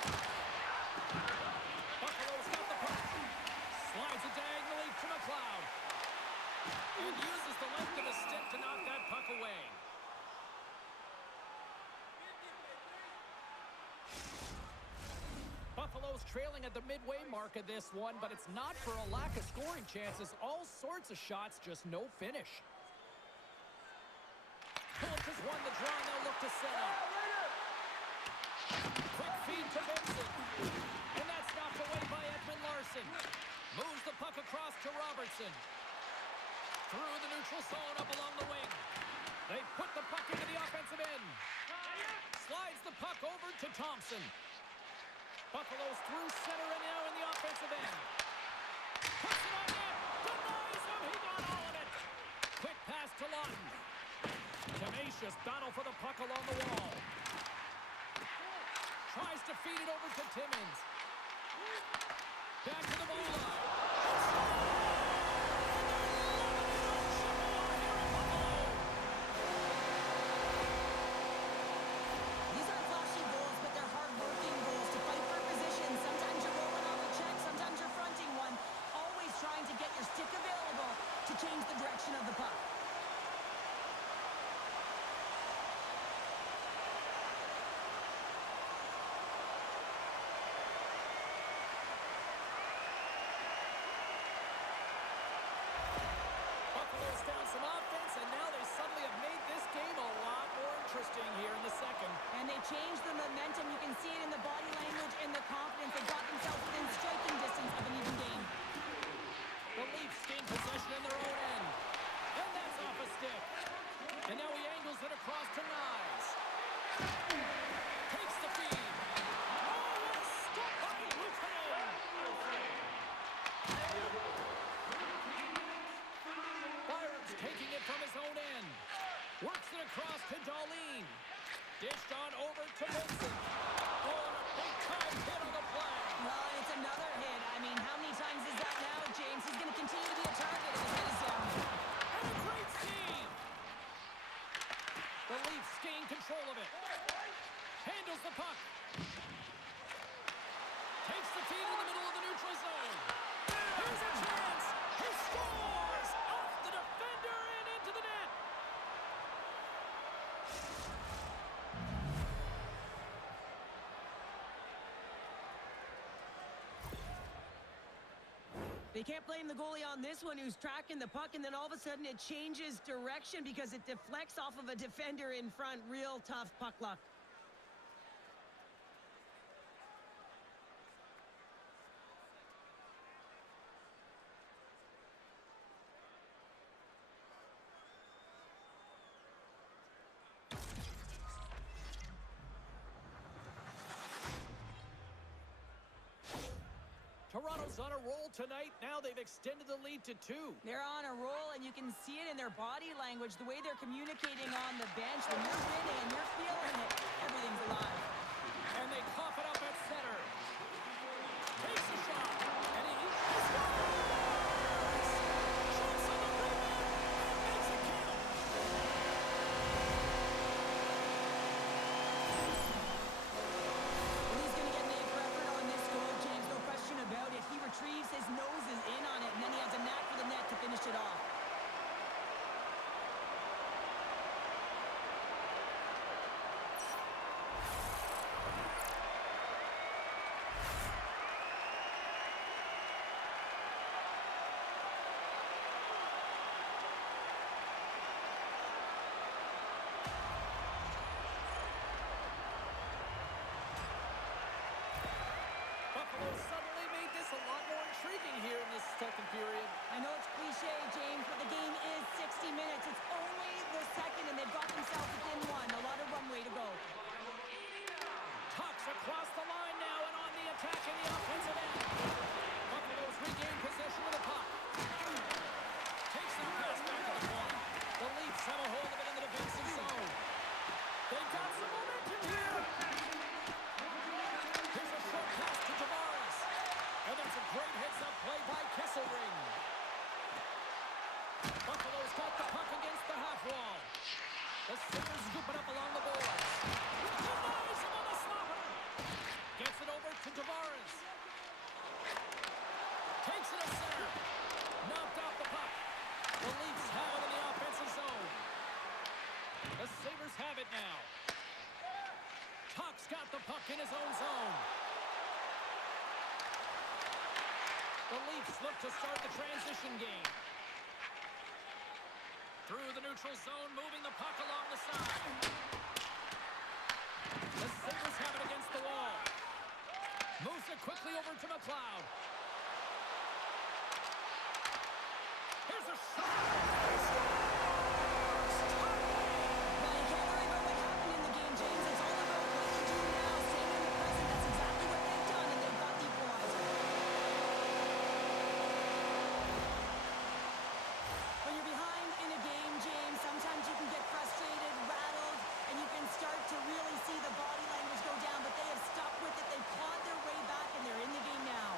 Buffalo's got the puck. Slides it diagonally to McLeod. And uses the length of the stick to knock that puck away. Buffalo's trailing at the midway mark of this one, but it's not for a lack of scoring chances. All sorts of shots, just no finish. Phillips has won the draw, and they'll look to set up. Quick feed to Benson. And that's knocked away by Edmund Larson. Moves the puck across to Robertson. Through the neutral zone, up along the wing. They put the puck into the offensive end. Slides the puck over to Thompson. Buffalo's through center and now in the offensive end. Puts it on net. Denies him. He got all of it. Quick pass to Lawton. Tenacious battle for the puck along the wall. Tries to feed it over to Timmins. Back to the goal line. These aren't flashy goals, but they're hard-working goals to fight for position. Sometimes you're rolling off a check, sometimes you're fronting one. Always trying to get your stick available to change the direction of the puck. interesting here in the second. And they changed the momentum. You can see it in the body language and the confidence. They got themselves within striking distance of an even game. The Leafs gain possession in their own end. And that's off a stick. And now he angles it across to Nyes. Takes the feed. Oh, what a stop by Luukkonen! Byron's taking it from his own end. Works it across to Darlene. Dished on over to Vincent. Oh, and a big-time hit on the play. Well, it's another hit. I mean, how many times is that now, James? He's going to continue to be a target if his head is down. And a great save. The Leafs gain control of it. Handles the puck. Takes the feed in the middle of the neutral zone. Here's a chance. He scores! Off the defender and into the net. They can't blame the goalie on this one who's tracking the puck, and then all of a sudden it changes direction because it deflects off of a defender in front. Real tough puck luck. Toronto's on a roll tonight. Now they've extended the lead to 2. They're on a roll, and you can see it in their body language, the way they're communicating on the bench. When you're winning, you're feeling it. Everything's alive. And they cough it up at center. Takes a shot. And he scores! Shoots on the rebound and makes it count. Well, he's going to get an A for effort on this goal, James. No question about it. He retrieves his nose is in on it, and then he has a knack for the net to finish it off. Buffalo suddenly made this a lot more intriguing here in this second period. I know it's cliche, James, but the game is 60 minutes. It's only the second, and they've got themselves within one. A lot of runway to go. Tucks across the line now and on the attack in the offensive end. Buffalo's regained possession of the puck. Takes the pass back to the point. The Leafs have a hold of it in the defensive zone. They've got some momentum here. Here's a short pass to Tavares. And that's a great heads-up play by Kesselring. Buffalo's got the puck against the half wall. The Sabres scoop it up along the boards. Denies him on the slapper. Gets it over to Tavares. Takes it to center. Knocked off the puck. The Leafs have it in the offensive zone. The Sabres have it now. Tuck's got the puck in his own zone. The Leafs look to start the transition game. Through the neutral zone, moving the puck along the side. The Sabres have it against the wall. Moves it quickly over to McLeod. Here's a shot. He scores! Well, you can't worry about what happened in the game, James. It's all about what you do now, staying in the present. That's exactly what they've done, and they've got the equalizer. When you're behind in a game, James, sometimes you can get frustrated, rattled, and you can start to really see the body language go down, but they have stuck with it. They've clawed their way back, and they're in the game now.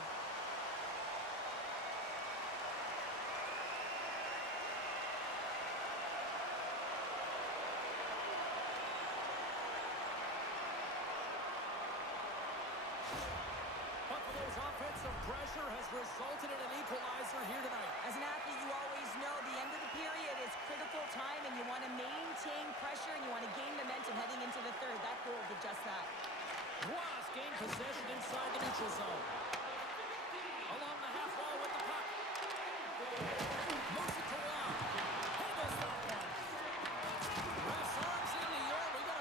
Buffalo's offensive pressure has resulted in an equalizer here tonight. As an athlete, you always know the end of the period is critical time, and you want to maintain pressure, and you want to gain momentum heading into the third. That goal did just that. Ross gained possession inside the neutral zone. Along the half wall with the puck. Moves it to Ross. Handles that one. Ref's arms in the air. We got a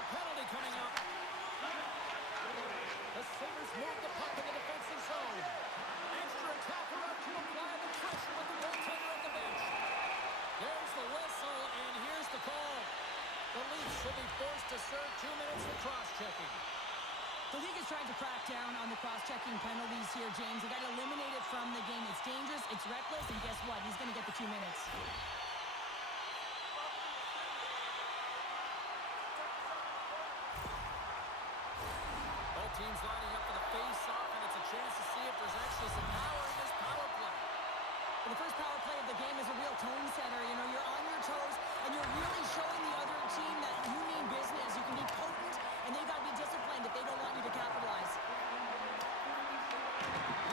served 2 minutes for cross-checking. The league is trying to crack down on the cross-checking penalties here, James. They got to eliminate it from the game. It's dangerous, it's reckless, and guess what? He's going to get the 2 minutes. Both teams lining up for the face-off, and it's a chance to see if there's actually some power in this power play. Well, the first power play of the game is a real tone setter. You know, you're on your toes, and you're really showing the other team that you mean business. You can be potent, and they've got to be disciplined if they don't want you to capitalize.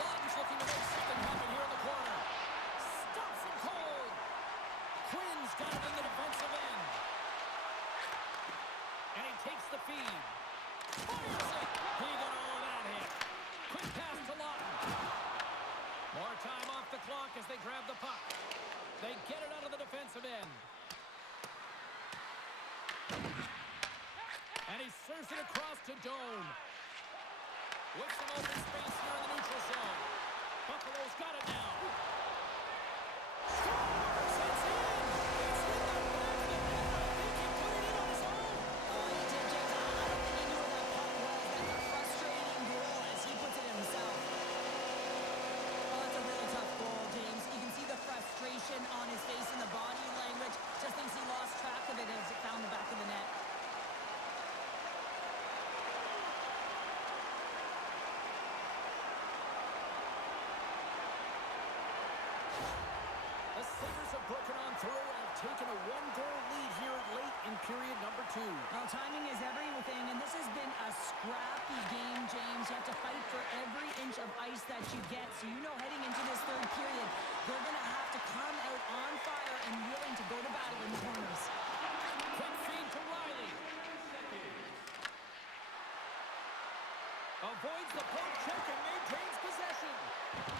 Lawton's looking to make something happen here in the corner. Stops him cold. Quinn's got it in the defensive end. And he takes the feed. Fires it. He got all of that hit. Quick pass to Lawton. More time off the clock as they grab the puck. They get it out of the defensive end. And he serves it across to Doan. With some open space here in the neutral zone. Buffalo's got it now. Scores! It's in! It's in the back of the net. I think he put it in on his own. Oh, he did, James. I don't think he knew where that puck was. That's a frustrating goal as he puts it in himself. Oh, that's a really tough goal, James. You can see the frustration on his face and the body language. Just thinks he lost track of it as it found the back of the net. The Sabres have broken on through and have taken a one-goal lead here late in period number 2. Well, timing is everything, and this has been a scrappy game, James. You have to fight for every inch of ice that you get. So you know heading into this third period, they're going to have to come out on fire and willing to go to battle in the corners. Quick feed to Riley. Avoids the poke check and maintains possession.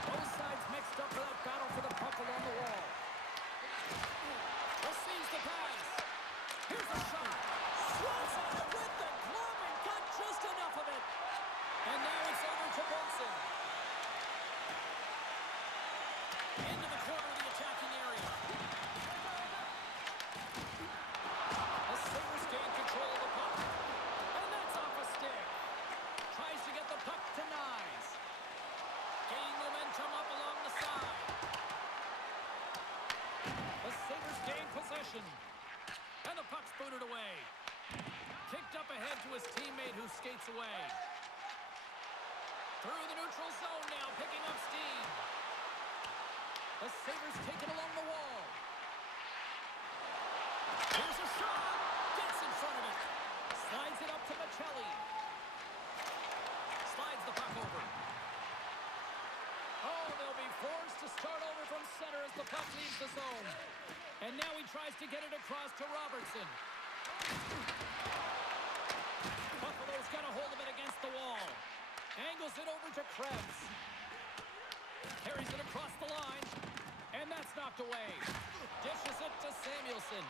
Both sides mixed up for that battle for the puck along the wall. Receives the pass. Here's a shot. Swats at it with the glove and got just enough of it. And now it's over to Wilson. Into the corner of the attacking area. The Sabres gain control of the puck. And that's off a stick. Tries to get the puck to Nyes. Gain momentum up along the side. The Sabres gain possession. And the puck's booted away. Kicked up ahead to his teammate who skates away. Through the neutral zone now, picking up steam. The Sabres take it along the wall. Here's a shot. Gets in front of it. Slides it up to Michelli. Slides the puck over. Oh, they'll be forced to start over from center as the puck leaves the zone. And now he tries to get it across to Robertson. Buffalo's got a hold of it against the wall. Angles it over to Krebs. Carries it across the line. And that's knocked away. Dishes it to Samuelson.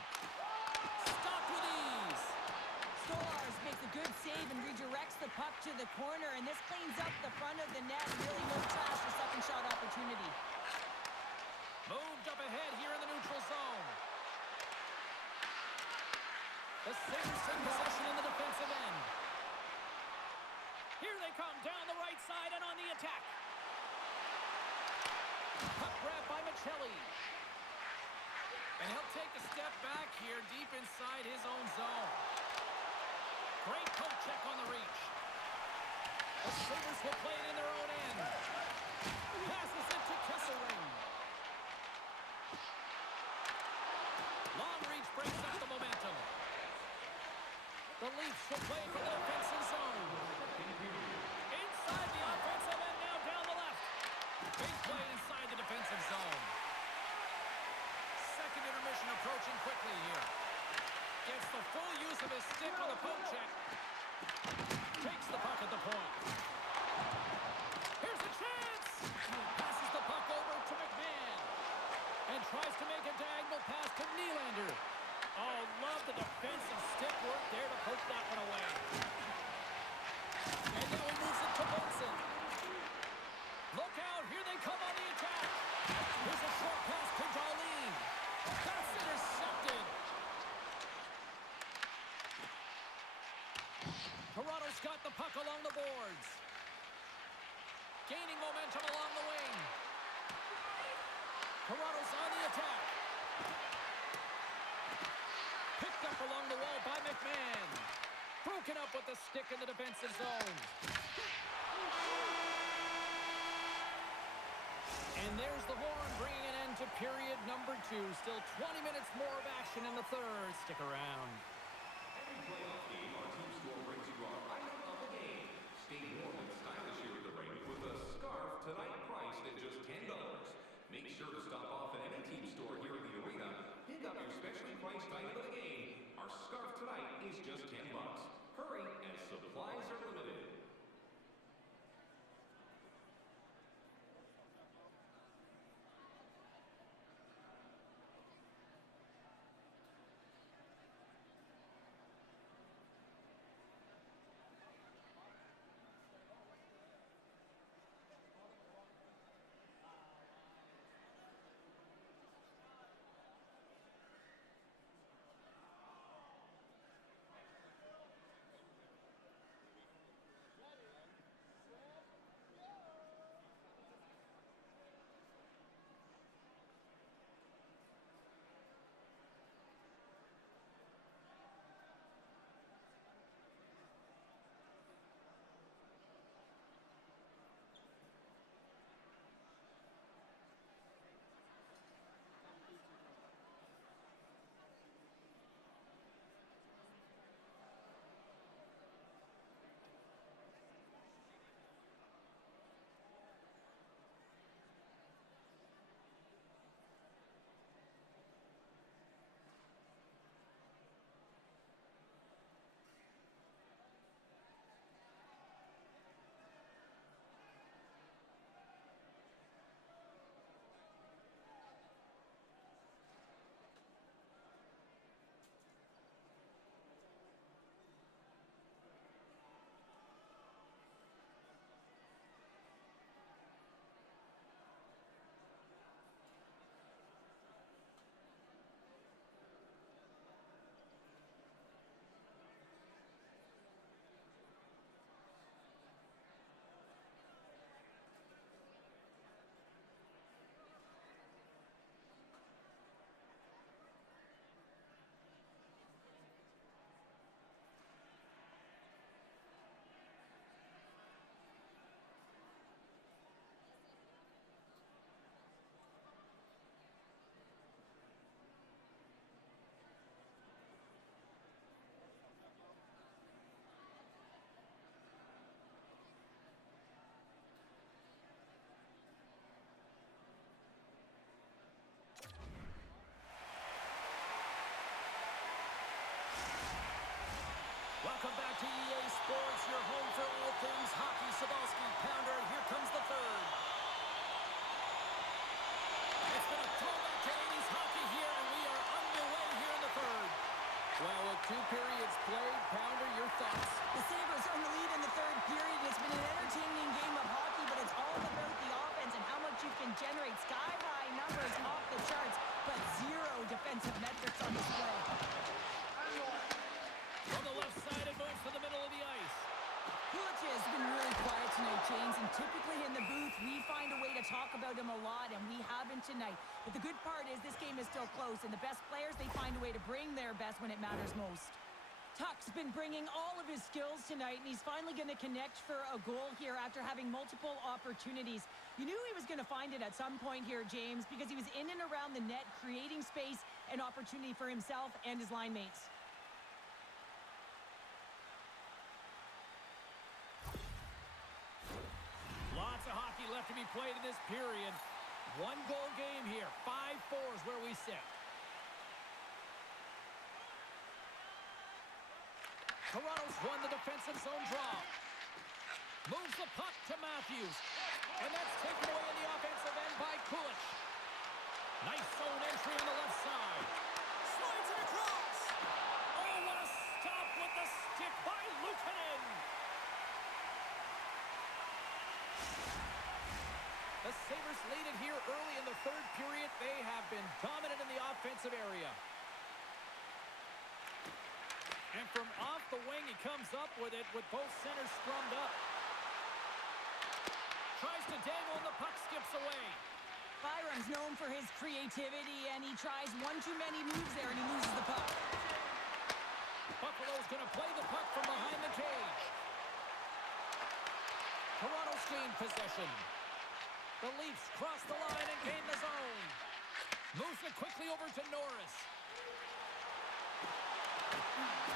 Stopped with ease. Stolars makes a good save and redirects the puck to the corner, and this cleans up the front of the net. Really no trash for second shot opportunity. Moved up ahead here in the neutral zone. The Sabres take possession in the defensive end. Here they come down the right side and on the attack. Puck grab by Michelli. And he'll take a step back here deep inside his own zone. Great poke check on the reach. The Sabres will play it in their own end. Passes it to Kesselring. Long reach breaks up the momentum. The Leafs will play from the defensive zone. Inside the offensive end, now down the left. Big play inside the defensive zone. Second intermission approaching quickly here. Gets the full use of his stick on the poke check. Takes the puck at the point. Here's a chance! Passes the puck over to McMahon. And tries to make a diagonal pass to Nylander. Oh, love the defensive stick work there to poke that one away. And now he moves it to Wilson. Look out, here they come on the attack. Here's a short pass to Darlene. That's intercepted. Gaining momentum along the wing. Toronto's on the attack. Picked up along the wall by McMahon. Broken up with the stick in the defensive zone. And there's the horn, bringing an end to period number 2. Still 20 minutes more of action in the third. Stick around. Every playoff game, our team store brings you our item of the game. Stay warm and stylish here at the rink with a scarf tonight priced at just $10. Make sure to stop off at any team store here in the arena. Pick up your specially priced item of the game. Our scarf tonight is just $10. Hurry, as supplies are limited. Welcome back to EA Sports, your home for all things hockey. Sabalski, Pounder, here comes the third. It's been a throwback to 80s hockey here, and we are underway here in the third. Well, with 2 periods played, Pounder, your thoughts? The Sabres are in the lead in the third period. It's been an entertaining game of hockey, but it's all about the offense and how much you can generate. Sky-high numbers off the charts, but 0 defensive metrics on display. From the left side, it moves to the middle of the ice. Kulich has been really quiet tonight, James, and typically in the booth, we find a way to talk about him a lot, and we haven't tonight. But the good part is this game is still close, and the best players, they find a way to bring their best when it matters most. Tuck's been bringing all of his skills tonight, and he's finally going to connect for a goal here after having multiple opportunities. You knew he was going to find it at some point here, James, because he was in and around the net, creating space and opportunity for himself and his line mates. Lots of hockey left to be played in this period. 1-goal game here. 5-4 is where we sit. Toronto's won the defensive zone draw. Moves the puck to Matthews. And that's taken away in the offensive end by Kulich. Nice zone entry on the left side. Slides it across. Oh, what a stop with the stick by Luukkonen. The Sabres lead it here early in the third period. They have been dominant in the offensive area. And from off the wing, he comes up with it with both centers scrummed up. Tries to dangle and the puck skips away. Byram's known for his creativity, and he tries one too many moves there, and he loses the puck. Buffalo's going to play the puck from behind the cage. Toronto's gained possession. The Leafs cross the line and gain the zone. Moves it quickly over to Norris.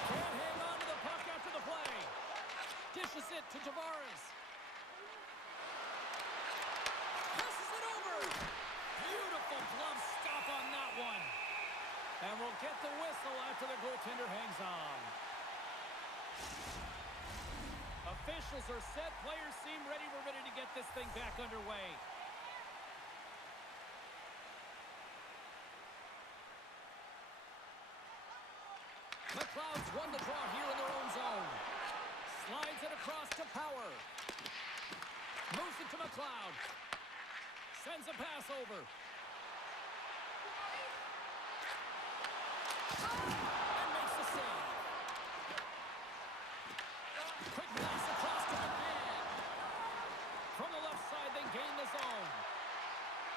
Can't hang on to the puck after the play. Dishes it to Tavares. Passes it over. Beautiful glove stop on that one. And we'll get the whistle after the goaltender hangs on. Officials are set. Players seem ready. We're ready to get this thing back underway. McLeod's won the draw here in their own zone. Slides it across to Power. Moves it to McLeod. Sends a pass over. And makes the save. Quick pass across to McMahon. From the left side, they gain the zone.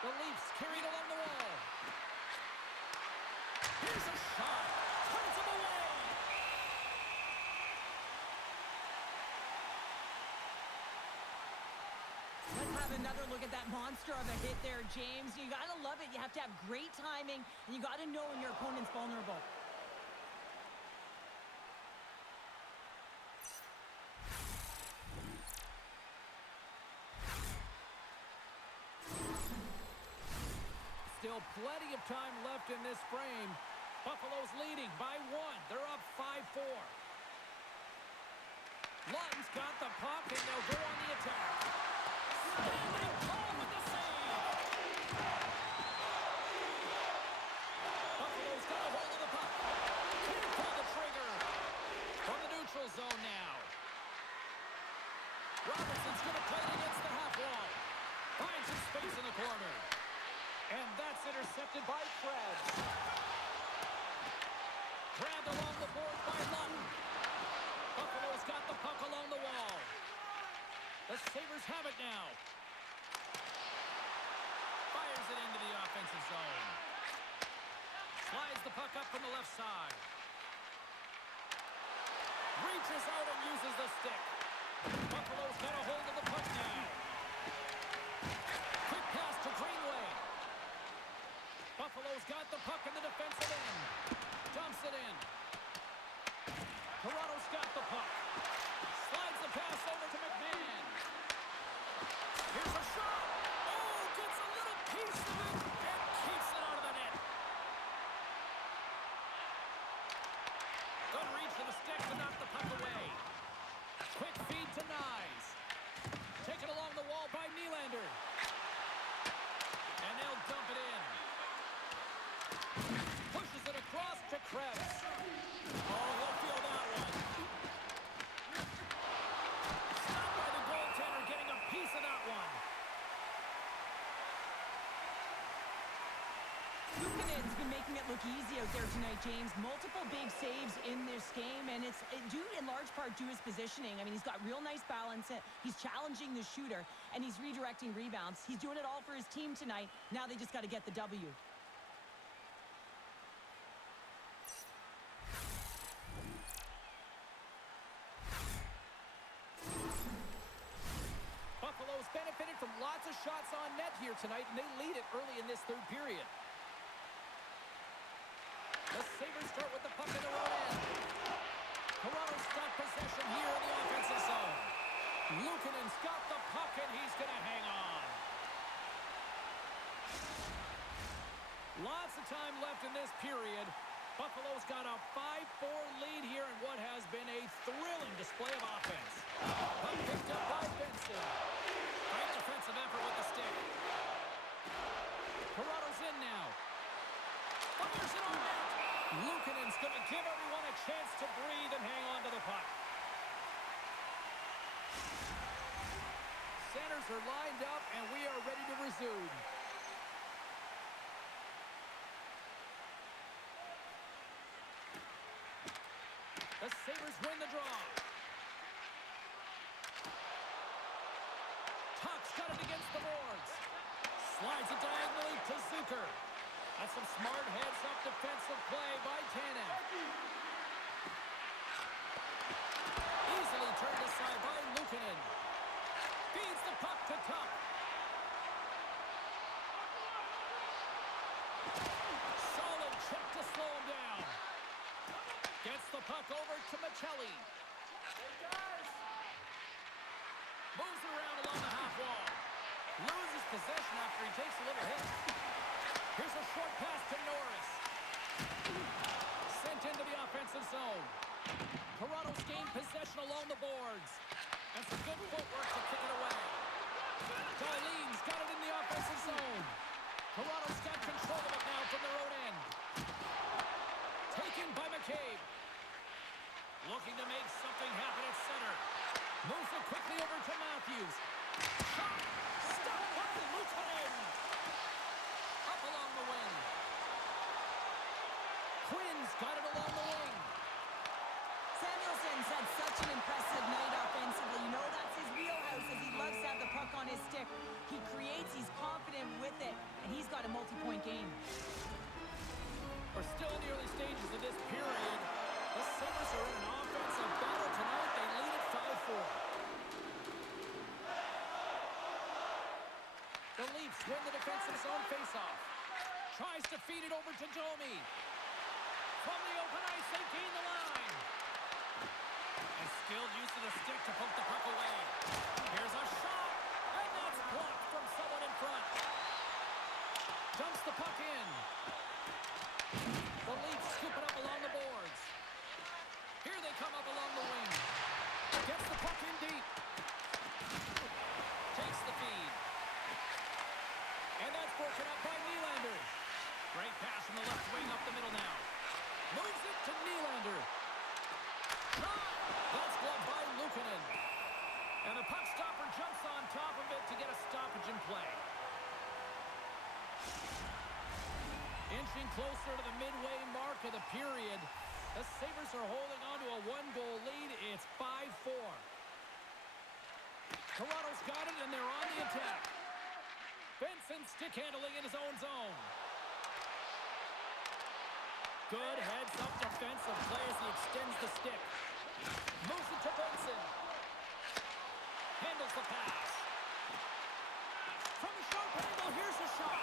The Leafs carried along the wall. Here's a shot. Turns him away. Let's have another look at that monster of a hit there, James. You got to love it. You have to have great timing, and you got to know when your opponent's vulnerable. Still plenty of time left in this frame. Buffalo's leading by 1. They're up 5-4. Lawton's got the puck, and they'll go on the attack. Stanley Paul with the save. Buffalo's got a hold of the puck. Can't pull the trigger. From the neutral zone now. Robertson's going to play it against the half wall. Finds some space in the corner. And that's intercepted by Krebs. Grabbed along the board by Lawton. Buffalo's got the puck along the wall. The Sabres have it now. Fires it into the offensive zone. Slides the puck up from the left side. Reaches out and uses the stick. Buffalo's got a hold of the puck now. Quick pass to Greenway. Buffalo's got the puck in the defensive end. Dumps it in. Toronto's got the puck. Slides the pass over to McMahon. Here's a shot. Oh, gets a little piece of it and keeps it out of the net. Good reach to the stick to knock the puck away. Quick feed to Nyes. Taken along the wall by Nylander. And they'll dump it in. Pushes it across to Krebs. Oh, he'll feel that one. Stopped by the goaltender, getting a piece of that one. Luukkonen's been making it look easy out there tonight, James. Multiple big saves in this game, and it's due in large part to his positioning. I mean, he's got real nice balance. He's challenging the shooter, and he's redirecting rebounds. He's doing it all for his team tonight. Now they just got to get the W. Buffalo's benefited from lots of shots on net here tonight, and they lead it early in this third period. The Sabres start with the puck in their own end. Toronto's got possession here in the offensive zone. Luukkonen's got the puck, and he's going to hang on. Lots of time left in this period. Buffalo's got a 5-4 lead here in what has been a thrilling display of offense. Puck picked up by Benson. Great defensive effort with the stick. Toronto's in now. Fires it on net. Luukkonen's going to give everyone a chance to breathe and hang on to the puck. Centers are lined up, and we are ready to resume. The Sabres win the draw. Tuck's got it the boards. Slides it diagonally to Zucker. That's some smart heads-up defensive play by Tanev. Easily turned aside by Luukkonen. Feeds the puck to Tuck. Solid check to slow him down. Gets the puck over to Michelli. Moves it around along the half wall. Loses possession after he takes a little hit. Here's a short pass to Norris. Sent into the offensive zone. Toronto's gained possession along the boards. And some good footwork to kick it away. Darlene's got it in the offensive zone. Toronto's got control of it now from their own end. Taken by McCabe. Looking to make something happen at center. Moves it quickly over to Matthews. Shot! Stopped by Luukkonen! Up along the wing. Quinn's got it along the wing. Samuelson's had such an impressive night offensively. You know that's his wheelhouse as he loves to have the puck on his stick. He creates, he's confident with it, and he's got a multi-point game. We're still in the early stages of this period. The Sabres are in an offensive battle tonight. They lead at 5-4. The Leafs win the defensive zone faceoff. Tries to feed it over to Domi. From the open ice, they gain the line. And skilled use of the stick to poke the puck away. Here's a shot, and that's blocked from someone in front. Dumps the puck in. The Leafs scoop it up along the boards. Here they come up along the wing. Gets the puck in deep. Takes the feed. And that's broken up by Nylander. Great pass from the left wing up the middle now. Moves it to Nylander. Shot! That's gloved by Luukkonen. And the puck stopper jumps on top of it to get a stoppage in play. Inching closer to the midway mark of the period. The Sabres are holding on to a one-goal lead. It's 5-4. Toronto's got it, and they're on the attack. Benson stick handling in his own zone. Good heads-up defensive play as he extends the stick. Moves it to Benson. Handles the pass. From the sharp angle, here's a shot.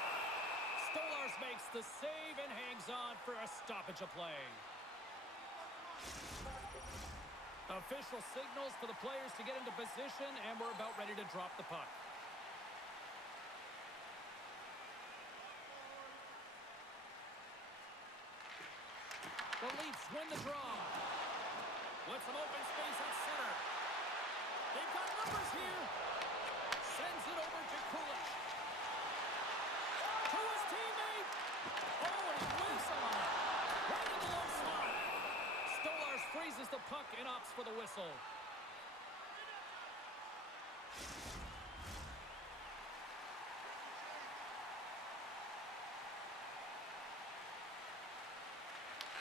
Stolarz makes the save and hangs on for a stoppage of play. Official signals for the players to get into position, and we're about ready to drop the puck. The Leafs win the draw. With some open space at center. They've got numbers here. Sends it over to Kulich. To his teammate. Oh, and he whiffs on it. Right in the low slot. Stolarz freezes the puck and opts for the whistle.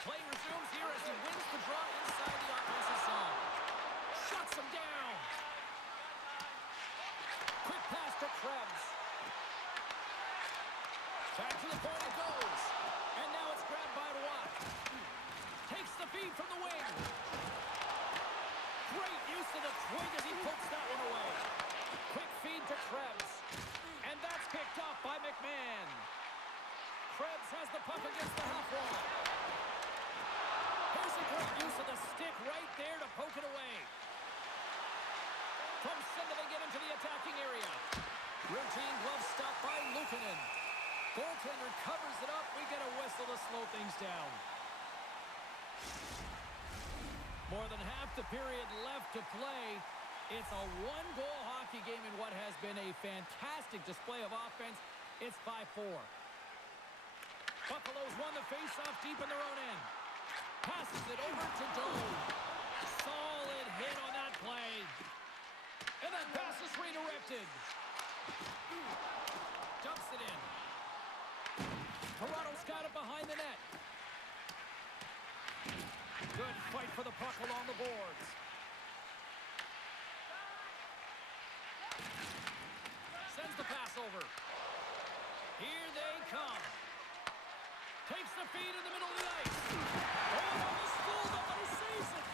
Play resumes here as he wins the draw inside the offensive zone. Shuts him down. Quick pass to Krebs. Back to the point it goes. And now it's grabbed by Watt. Takes the feed from the wing. Great use of the twig as he pokes that one away. Quick feed to Krebs. And that's picked up by McMahon. Krebs has the puck against the half wall. Here's a great use of the stick right there to poke it away. From center they get into the attacking area. Routine glove stop by Luukkonen. Goaltender covers it up. We get a whistle to slow things down. More than half the period left to play. It's a one-goal hockey game in what has been a fantastic display of offense. It's 5-4. Buffalo's won the face-off deep in their own end. Passes it over to Dome. Solid hit on that play. And that pass is redirected. Dumps it in. Toronto's got it behind the net. Good fight for the puck along the boards. Sends the pass the feed in the middle of the ice. Oh, almost fooled him, but he saves it.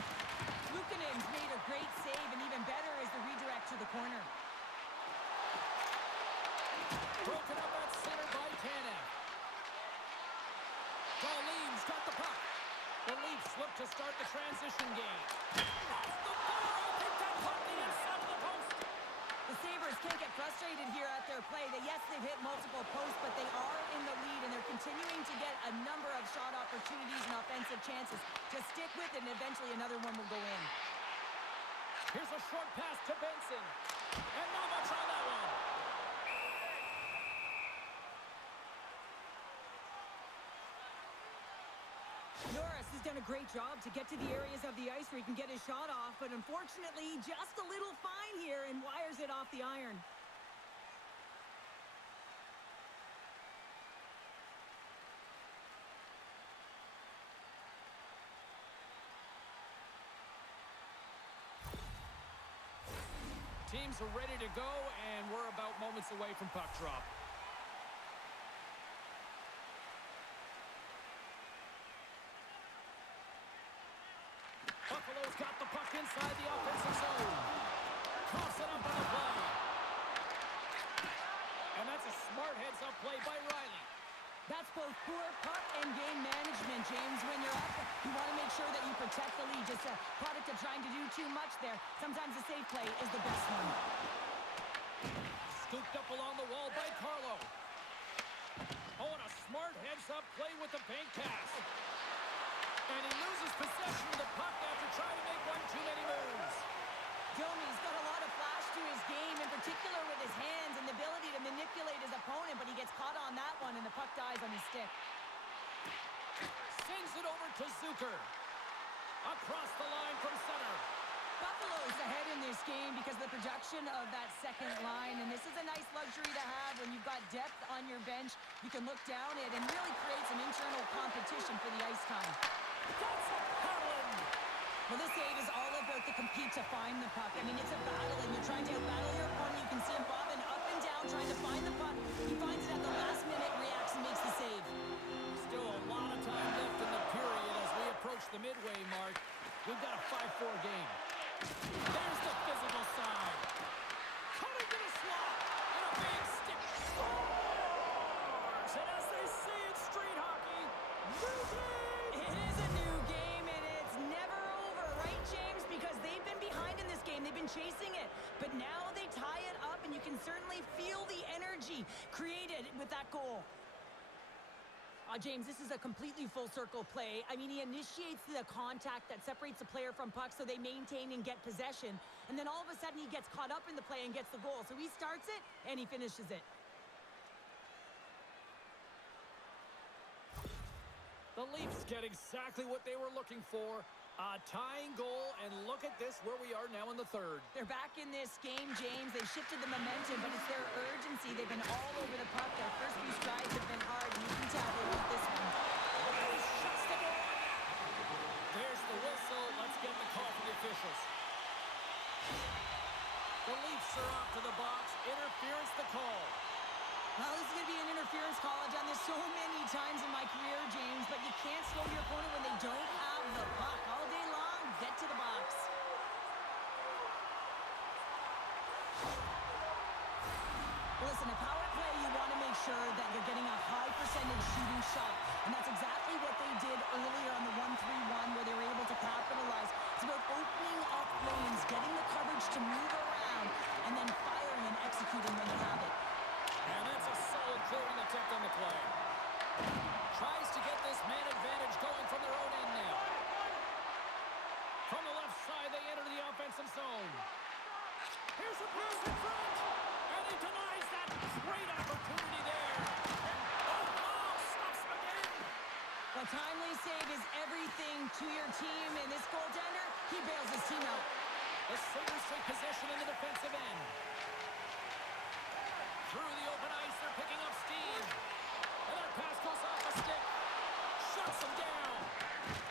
Luukkonen's made a great save, and even better is the redirect to the corner. Broken up at center by Tanev. Darlene's got the puck. The Leafs look to start the transition game. Off the bar! I think that caught the inside of the post. The Sabres can't get frustrated here at their play. Yes, they've hit multiple posts, but they are in the lead, and they're continuing to get a number of shot opportunities and offensive chances. Just stick with it, and eventually another one will go in. Here's a short pass to Benson. And not much on that one. Norris has done a great job to get to the areas of the ice where he can get his shot off, but unfortunately, just a little fine here and wires it off the iron. Teams are ready to go, and we're about moments away from puck drop. Buffalo's got the puck inside the offensive zone. Toss it up on the play. And that's a smart heads-up play by Riley. That's both poor puck and game management, James. When you're up, you want to make sure that you protect the lead. Just a product of trying to do too much there. Sometimes the safe play is the best one. Scooped up along the wall by Carlo. Oh, and a smart heads-up play with the bank pass. And he loses possession of the puck after trying to make one too many moves. Domi's got a lot of flash to his game, in particular with his hands and the ability to manipulate his opponent, but he gets caught on that one, and the puck dies on his stick. Sends it over to Zucker. Across the line from center. Buffalo's ahead in this game because of the production of that second line, and this is a nice luxury to have when you've got depth on your bench. You can look down it and really create some internal competition for the ice time. That's a Harlan. Well, this save is all about the compete to find the puck. I mean, it's a battle, and you're trying to outbattle your opponent. You can see him bobbing up and down, trying to find the puck. He finds it at the last minute, reacts and makes the save. Still a lot of time left in the period as we approach the midway mark. We've got a 5-4 game. There's the physical side. Coming to the slot. And a big stick. Scores! And as they say in street hockey, new game! It is a new game, and it's never over, right, James? Because they've been behind in this game. They've been chasing it. But now they tie it up, and you can certainly feel the energy created with that goal. James, this is a completely full circle play. I mean, he initiates the contact that separates the player from puck so they maintain and get possession. And then all of a sudden he gets caught up in the play and gets the goal. So he starts it and he finishes it. The Leafs get exactly what they were looking for. A tying goal, and look at this, where we are now in the third. They're back in this game, James. They've shifted the momentum, but it's their urgency. They've been all over the puck. Their first few strides have been hard, and you can tell they want this one. He shuts the door on that. There's the whistle. Let's get the call from the officials. The Leafs are off to the box. Interference the call. Well, this is going to be an interference call. I've done this so many times in my career, James, but you can't slow your opponent when they don't have the puck. All day long, get to the box. Well, listen, a power play, you want to make sure that you're getting a high percentage shooting shot, and that's exactly what they did earlier on the 1-3-1 where they were able to capitalize. It's about opening up lanes, getting the coverage to move around, and then firing and executing when you have it. And that's a solid clearing attempt on the play. Tries to get this man advantage going from their own end now. From the left side, they enter the offensive zone. Here's a pass in front. And he denies that. Great opportunity there. And stops him again. A timely save is everything to your team, and this goaltender, he bails his team out. The Sabres take possession in the defensive end. Through the open ice, they're picking up steam. And that pass goes off the stick. Shuts them down.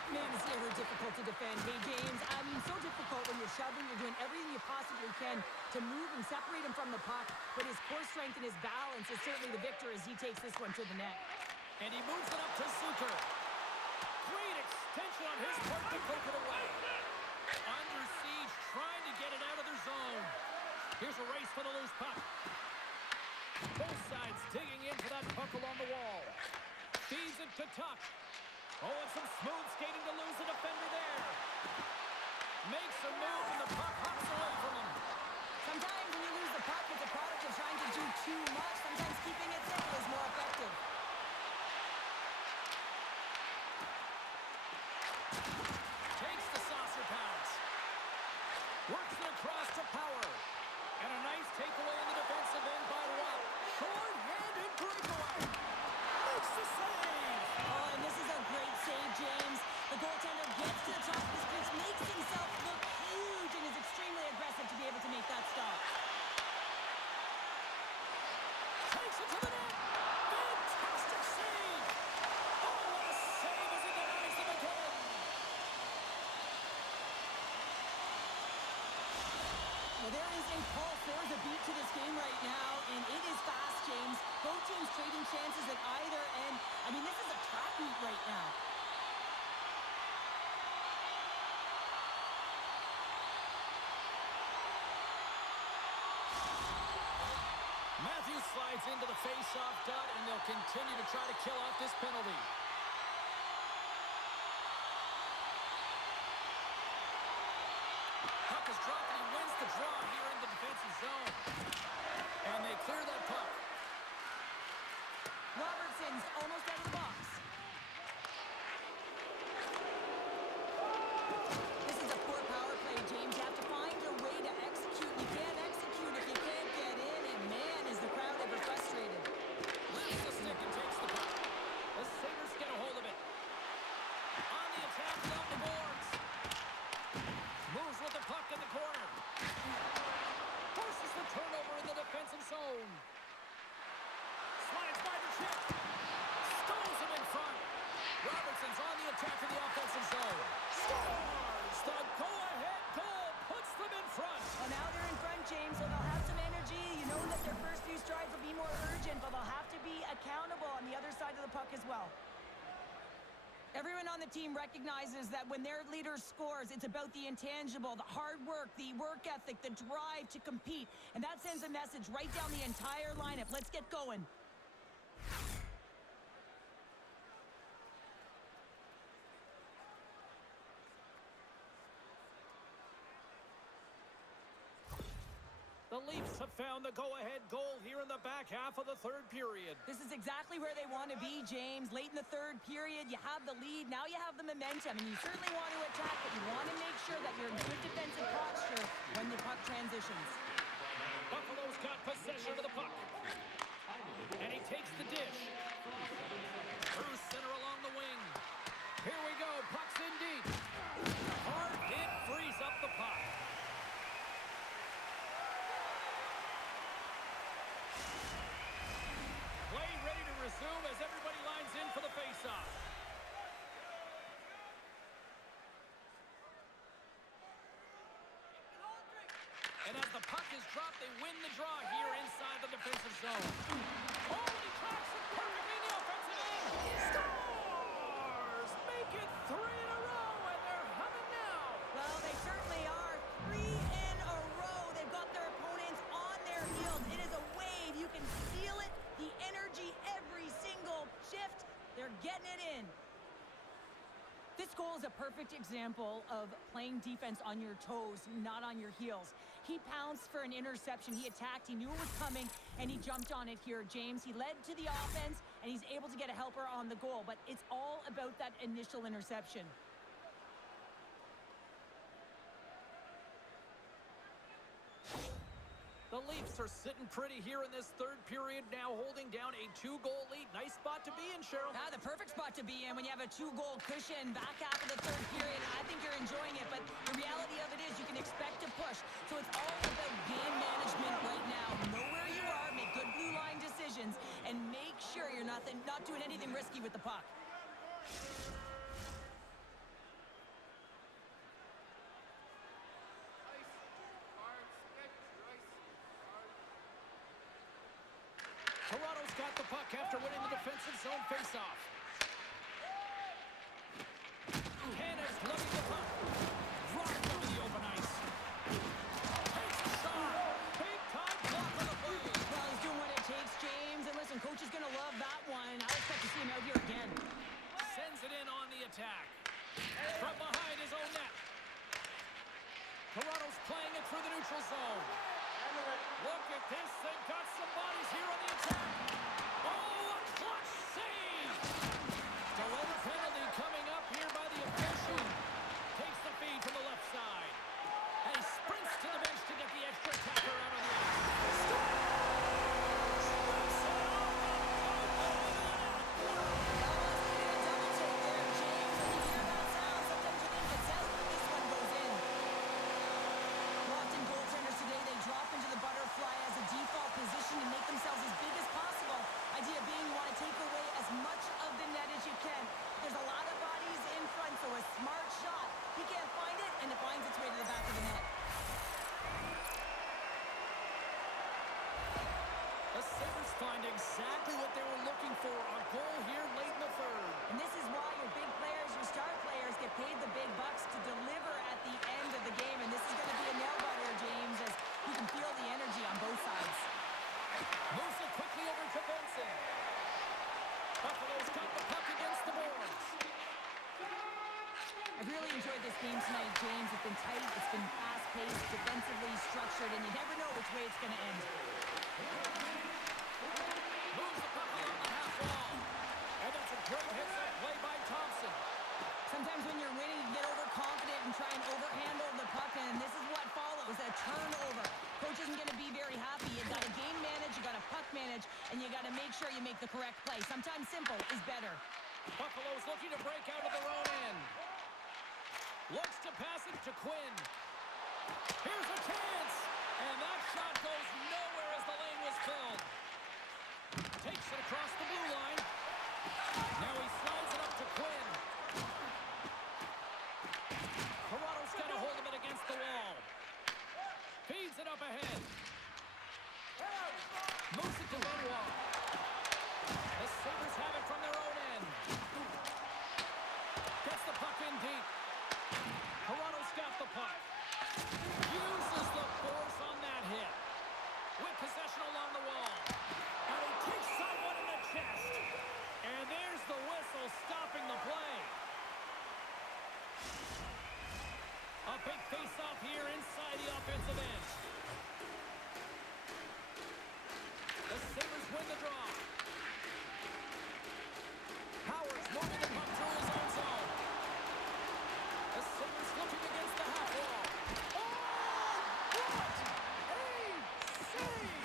Man, it's ever difficult to defend. Hey, James, I mean, so difficult when you're shoving. You're doing everything you possibly can to move and separate him from the puck. But his core strength and his balance is certainly the victor as he takes this one to the net. And he moves it up to Zucker. Great extension on his part to poke it away. Under siege, trying to get it out of their zone. Here's a race for the loose puck. Both sides digging in for that puck along the wall. Feeds it to Tuck. Oh, and some smooth skating to lose the defender there. Makes a move, and the puck hops away from him. Sometimes when you lose the puck, it's a product of trying to do too much. Sometimes keeping it simple is more effective. Takes the saucer pass. Works it across to Power. And a nice takeaway in the defensive end by Watt. Short-handed breakaway. Makes the save. Oh, and this is a great save, James. The goaltender gets to the top of his pitch, makes himself look huge, and is extremely aggressive to be able to make that stop. Takes it to the net. Fantastic save. Oh, what a save as he denies them again. Well, there is a pulse. There is a beat to this game right now, and it is fast, James. Both teams trading chances at either end. I mean, this is a track meet right now. Matthews slides into the face-off dot, and they'll continue to try to kill off this penalty. Puck is dropped, and he wins the draw here in the defensive zone. And they clear that puck. Robertson's almost out of the box. This is a poor power play, James. You have to find a way to execute. You can't execute if you can't get in, and man, is the crowd ever frustrated. Lifts the stick and takes the puck. The Sabres get a hold of it. On the attack down the boards. Moves with the puck in the corner. Forces the turnover in the defensive zone. Slides by the chip. Stones him in front. Robertson's on the attack in the offensive zone. Scores! The go-ahead goal puts them in front. Well, now they're in front, James, so they'll have some energy. You know that their first few strides will be more urgent, but they'll have to be accountable on the other side of the puck as well. Everyone on the team recognizes that when their leader scores, it's about the intangible, the hard work, the work ethic, the drive to compete. And that sends a message right down the entire lineup. Let's get going. The Leafs have found the go-ahead goal here in the back half of the third period. This is exactly where they want to be, James. Late in the third period, you have the lead. Now you have the momentum, and you certainly want to attack, but you want to make sure that you're in good defensive posture when the puck transitions. Buffalo's got possession of the puck. And he takes the dish. Through center along the wing. Here we go. Puck's in deep. Hard hit frees up the puck. Play ready to resume as everybody lines in for the faceoff. And as the puck is dropped, they win the draw here inside the defensive zone. Oh, and he tracks it perfectly in the offensive end. Scores! Make it 3 in a row, and they're humming now. Well, they certainly are. 3 in a row. They've got their opponents on their heels. It is a wave. You can feel it. The energy every single shift. They're getting it in. This goal is a perfect example of playing defense on your toes, not on your heels. He pounced for an interception. He attacked. He knew it was coming, and he jumped on it here, James. He led to the offense, and he's able to get a helper on the goal. But it's all about that initial interception. The Leafs are sitting pretty here in this third period, now holding down a 2-goal lead. Nice spot to be in, Cheryl. The perfect spot to be in when you have a 2-goal cushion back half of the third period. I think you're enjoying it, but the reality of it is you can expect to push. So it's all about game management right now. Know where you are, make good blue line decisions, and make sure you're not doing anything risky with the puck. Toronto's got the puck after winning the defensive zone faceoff. Hannah's gloving the puck. Drives over the open ice. Takes a shot. Big time block on the play. Well, he's doing what it takes, James. And listen, coach is going to love that one. I expect to see him out here again. Sends it in on the attack. From behind his own net. Toronto's playing it through the neutral zone. Look at this. They've got some bodies here on the attack. Oh, a clutch save! Delayed penalty coming up here by the official. Takes the feed from the left side. And he sprints to the bench to get the extra attacker out of the position and make themselves as big as possible. Idea being you want to take away as much of the net as you can. There's a lot of bodies in front, so a smart shot. He can't find it, and it finds its way to the back of the net. The Sabres find exactly what they were looking for. A goal here late in the third. And this is why your big players, your star players, get paid the big bucks to deliver at the end of the game. And this is going to be a nail-biter, James, as you can feel the energy on both sides. Moves it quickly over to Benson. Buffalo's got the puck against the boards. I've really enjoyed this game tonight, James. It's been tight, it's been fast-paced, defensively structured, and you never know which way it's going to end. Moves the puck along the half wall. And that's a great hits-up play by Thompson. Sometimes when you're winning, you get overconfident and try and overhandle the puck, and this is what follows, a turnover. Coach isn't going to be very happy. You've got to game manage, you got to puck manage, and you got to make sure you make the correct play. Sometimes simple is better. Buffalo's looking to break out of their own end. Looks to pass it to Quinn. Here's a chance! And that shot goes nowhere as the lane was filled. Takes it across the blue line. Now he slides it up to Quinn. Toronto's got a hold of it against the wall. Feeds it up ahead. Moves it to Benoit. The Sabres have it from their own end. Gets the puck in deep. Toronto's got the puck. Uses the force on that hit. With possession along the wall. And he takes someone in the chest. And there's the whistle stopping the play. A big face-off here inside the offensive end. The Sabres win the draw. Howard's moving the puck through his own zone. The Sabres looking against the half wall. Oh! What a save!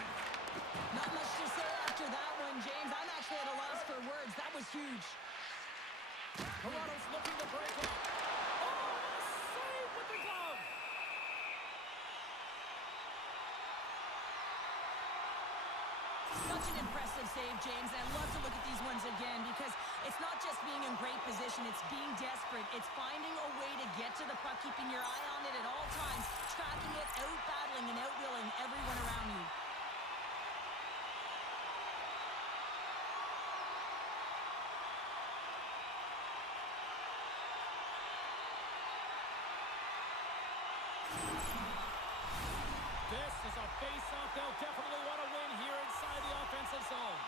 Not much to say after that one, James. I'm actually at a loss for words. That was huge. Toronto's looking to break up. Oh, what a save with the glove! Such an impressive save, James. I love to look at these ones again because it's not just being in great position, it's being desperate. It's finding a way to get to the puck, keeping your eye on it at all times, tracking it, out-battling and out-willing everyone around you. This is a face-off they'll definitely want to win here inside the offensive zone.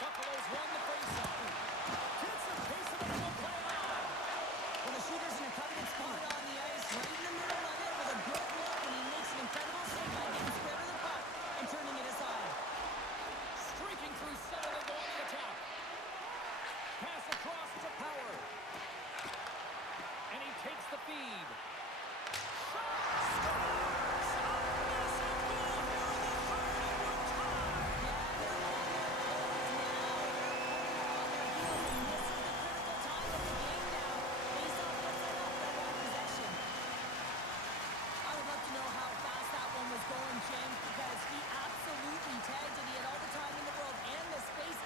Buffalo's won the face-off. Gets a piece of it and will play on. Well, the shooter's in a coveted spot on the ice, right in the middle of it with a good look, and he makes an incredible save by getting square to the puck and turning it aside. Streaking through center to go on the attack. Pass across to Power. And he takes the feed. Shot! Scores! A massive goal here in the third, and we're tied! Yeah, they're on their toes now. They're pulling on their heels, and this is the critical time of the game now. Face-off gets set up, they'll want possession. I would love to know how fast that one was going, Jim, because he absolutely tagged it. He had all the time in the world and the space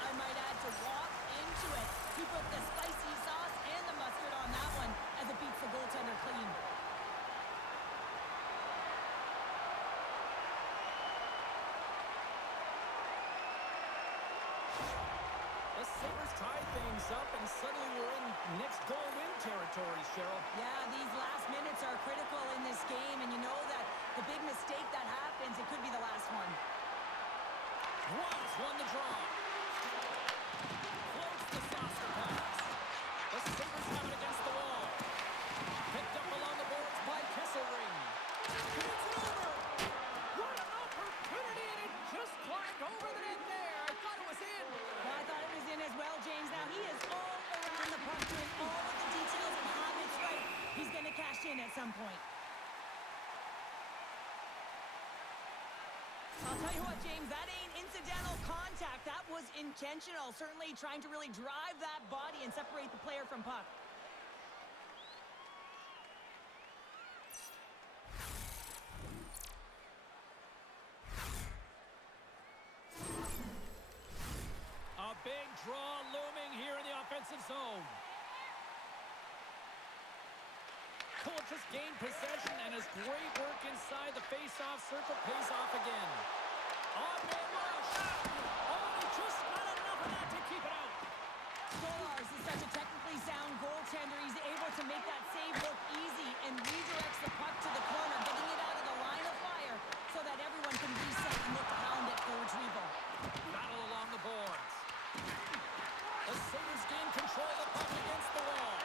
Sabres tied things up, and suddenly we're in next goal win territory, Cheryl. Yeah, these last minutes are critical in this game, and you know that the big mistake that happens, it could be the last one. Once won the draw. Floats the saucer pass. The Sabres have it against the wall. Picked up along the boards by Kesselring. Shoots it over. What an opportunity, and it just climbed over the net there. I thought it was in. Well, I thought it was in as well, James. Now, he is all around the puck, doing all of the details and habits right. He's going to cash in at some point. I'll tell you what, James, that ain't incidental contact. That was intentional. Certainly trying to really drive that body and separate the player from puck. A big draw looming here in the offensive zone. Kulich just gained possession, and his great work inside the face-off circle pays off again. On-man rush. Oh, he just not enough of that to keep it out. Stolarz is such a technically sound goaltender. He's able to make that save look easy and redirects the puck to the corner, getting it out of the line of fire so that everyone can reset and look to pound it for retrieval. Battle along the boards. The Sabres gain control of the puck against the wall.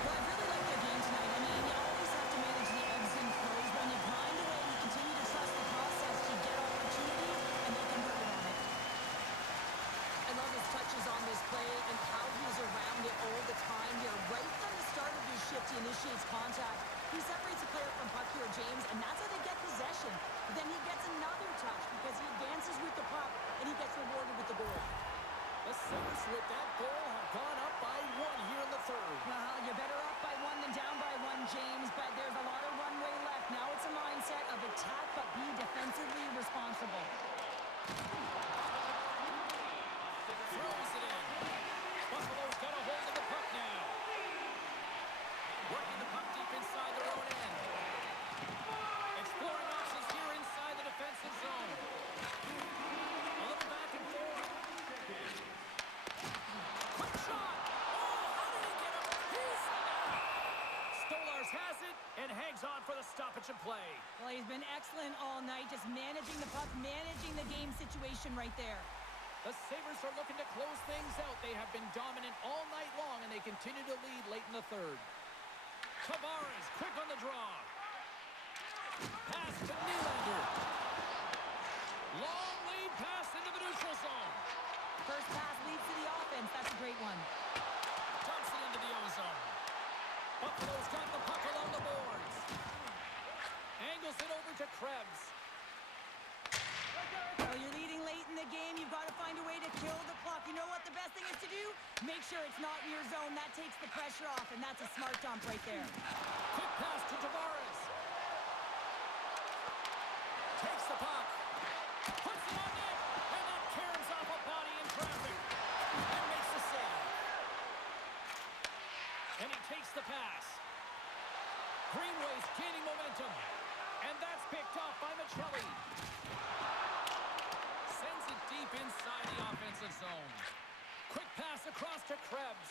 Well, I really like their game tonight. I mean, you always have to manage the ebbs and flows. When you grind away, you continue to trust the process. You get opportunities, and they convert it on it. I love his touches on this play and how he's around it all the time here. Right from the start of his shift, he initiates contact. He separates the player from puck here, James, and that's how they get possession. But then he gets another touch because he advances with the puck, and he gets rewarded with the goal. The Sabres with that goal have gone up by 1 here in the third. Well, you're better up by 1 than down by 1, James, but there's a lot of runway left. Now it's a mindset of attack, but be defensively responsible. Throws it in. Buffalo's got a hold of the puck now. Working the puck deep inside their own end. Exploring options here inside the defensive zone. A little back and forth. Quick shot. Oh, how did he get a piece of that? Stolarz has it and hangs on for the stoppage and play. Well, he's been excellent all night, just managing the puck, managing the game situation right there. The Sabres are looking to close things out. They have been dominant all night long, and they continue to lead late in the third. Tavares, quick on the draw. Pass to Nylander. Long lead pass into the neutral zone. First pass leads to the offense. That's a great one. Dumps it into the ozone. Buffalo's got the puck along the boards. Angles it over to Krebs. Well, you're leading late in the game. You've got to find a way to kill the clock. You know what the best thing is to do? Make sure it's not in your zone. That takes the pressure off, and that's a smart dump right there. Quick pass to Tavares. Takes the puck. Puts it on net. And that caroms off a body in traffic. And makes the save. And he takes the pass. Greenway's gaining momentum. And that's picked off by Michelli. Sends it deep inside the offensive zone. Quick pass across to Krebs.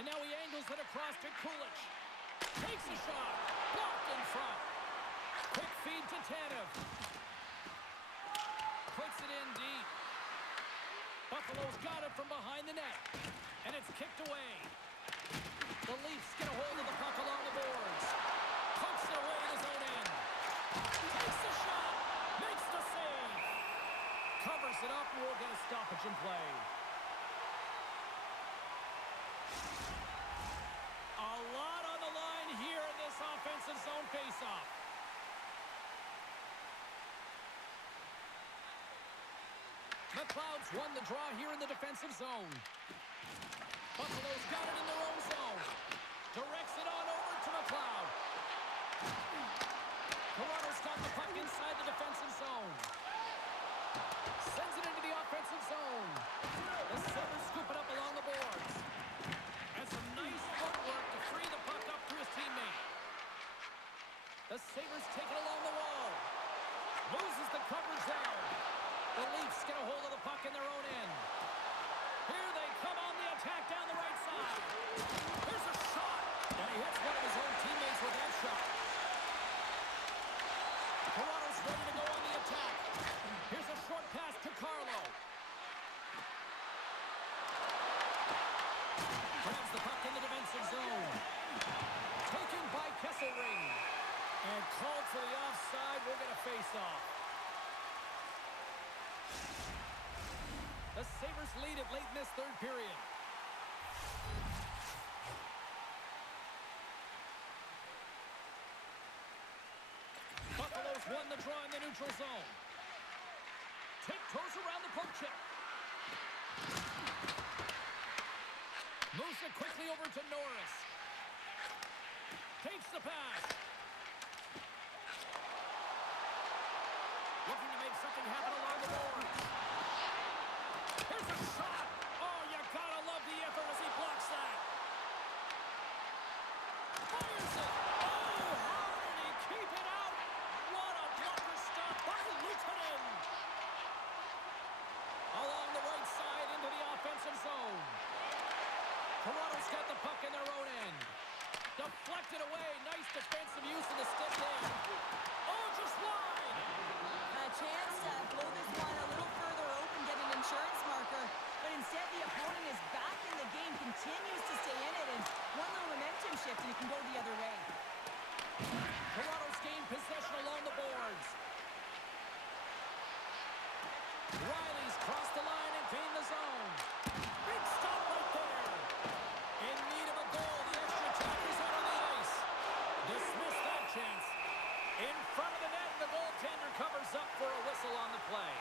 And now he angles it across to Kulich. Takes a shot. Blocked in front. Quick feed to Tanev. Puts it in deep. Buffalo's got it from behind the net. And it's kicked away. The Leafs get a hold of the puck along the boards. Pokes it away in his own end. Takes the shot. Makes the save. Covers it up. We'll get a stoppage in play. A lot on the line here in this offensive zone faceoff. McLeod's won the draw here in the defensive zone. Buffalo's got it in their own zone. Directs it on over to McLeod. Toronto's got the puck inside the defensive zone. Sends it into the offensive zone. The Sabres scoop it up along the boards. And some nice footwork to free the puck up to his teammate. The Sabres take it along the wall. The Leafs get a hold of the puck in their own end. Here they come on the attack down the right side. Here's a shot. And he hits one of his own teammates with that shot. Toronto's ready to go on the attack. Here's a short pass to Carlo. Grabs the puck in the defensive zone. Taken by Kesselring. And called for the offside. We're going to face off. The Sabres lead it late in this third period. Buffalo's won the draw in the neutral zone. Tiptoes around the poke check. Moves it quickly over to Norris. Takes the pass. Looking to make something happen along the boards. Here's a shot. Oh, you gotta love the effort as he blocks that. Fires it. Oh, how did he keep it out? What a blocker stop by Luukkonen. Along the right side into the offensive zone. Toronto's got the puck in their own end. Deflected away. Nice defensive use of the stick there. Oh, just wide. A chance to blow this one a little further open, get an insurance marker. But instead, the opponent is back in the game, continues to stay in it, and one little momentum shift, and it can go the other way. Toronto's gained possession along the boards. Riley's crossed the line and gained the zone. Big stop right there. In need of a goal, the extra attackers out on the ice. Dismiss that chance. In front of the net, the goaltender covers up for a whistle on the play.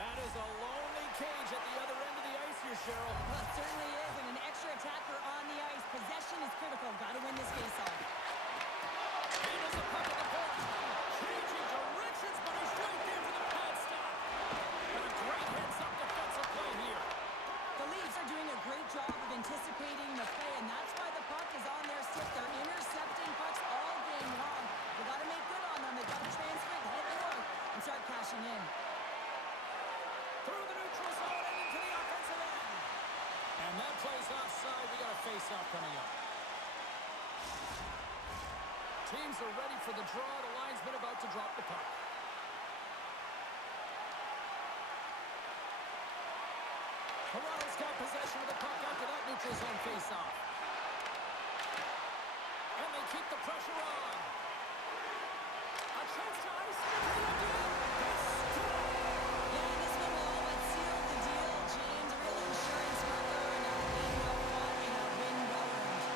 That is a lonely cage at the other end of the ice here, Cheryl. Well, it certainly is, and an extra attacker on the ice. Possession is critical. Got to win this faceoff. Handles the puck at the point. Changing directions, but he's right there for the pad stop. And a great heads-up defensive play here. The Leafs are doing a great job of anticipating the play, and that's why the puck is on their stick. They're intercepting pucks all game long. They got to make good on them. They got to transfer it, head north, and start cashing in. Through the neutral zone and into the offensive end. And that plays offside. We got a face-off coming up. Teams are ready for the draw. The linesman about to drop the puck. Toronto's got possession of the puck after that neutral zone face-off. And they keep the pressure on. A chance to ice it into the again. They score! Yeah, this one will all but seal the deal, James. A real insurance marker and a game well fought and a win well earned.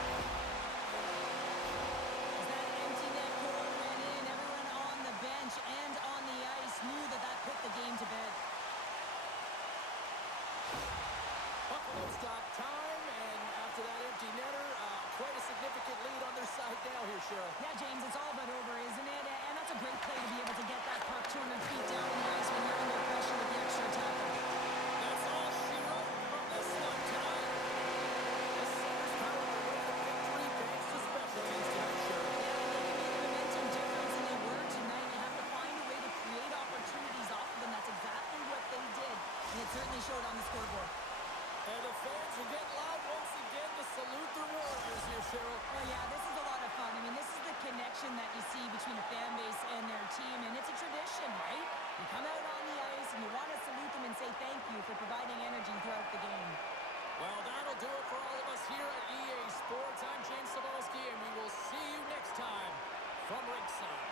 As that empty net goal went in, everyone on the bench and on the ice knew that that put the game to bed. Buffalo's got time, and after that empty netter, quite a significant lead on their side now here, Cheryl. Yeah, James, it's all but over, isn't it? And that's a great play to be able to get that puck 200 feet down in the ice when you're under pressure with the extra tackle. That's all she wrote from this one tonight. The Sabres power their way to victory thanks to special teams tonight, Cheryl. Yeah, and they can make a momentum difference, and they were tonight. You have to find a way to create opportunities off of them. That's exactly what they did, and it certainly showed on the scoreboard. And the fans are getting loud once again to salute their Warriors here, Cheryl. Well, yeah, this is a lot of fun. I mean, this is the connection that you see between a fan base and their team, and it's a tradition, right? You come out on the ice, and you want to salute them and say thank you for providing energy throughout the game. Well, that'll do it for all of us here at EA Sports. I'm James Cebulski, and we will see you next time from Ringside.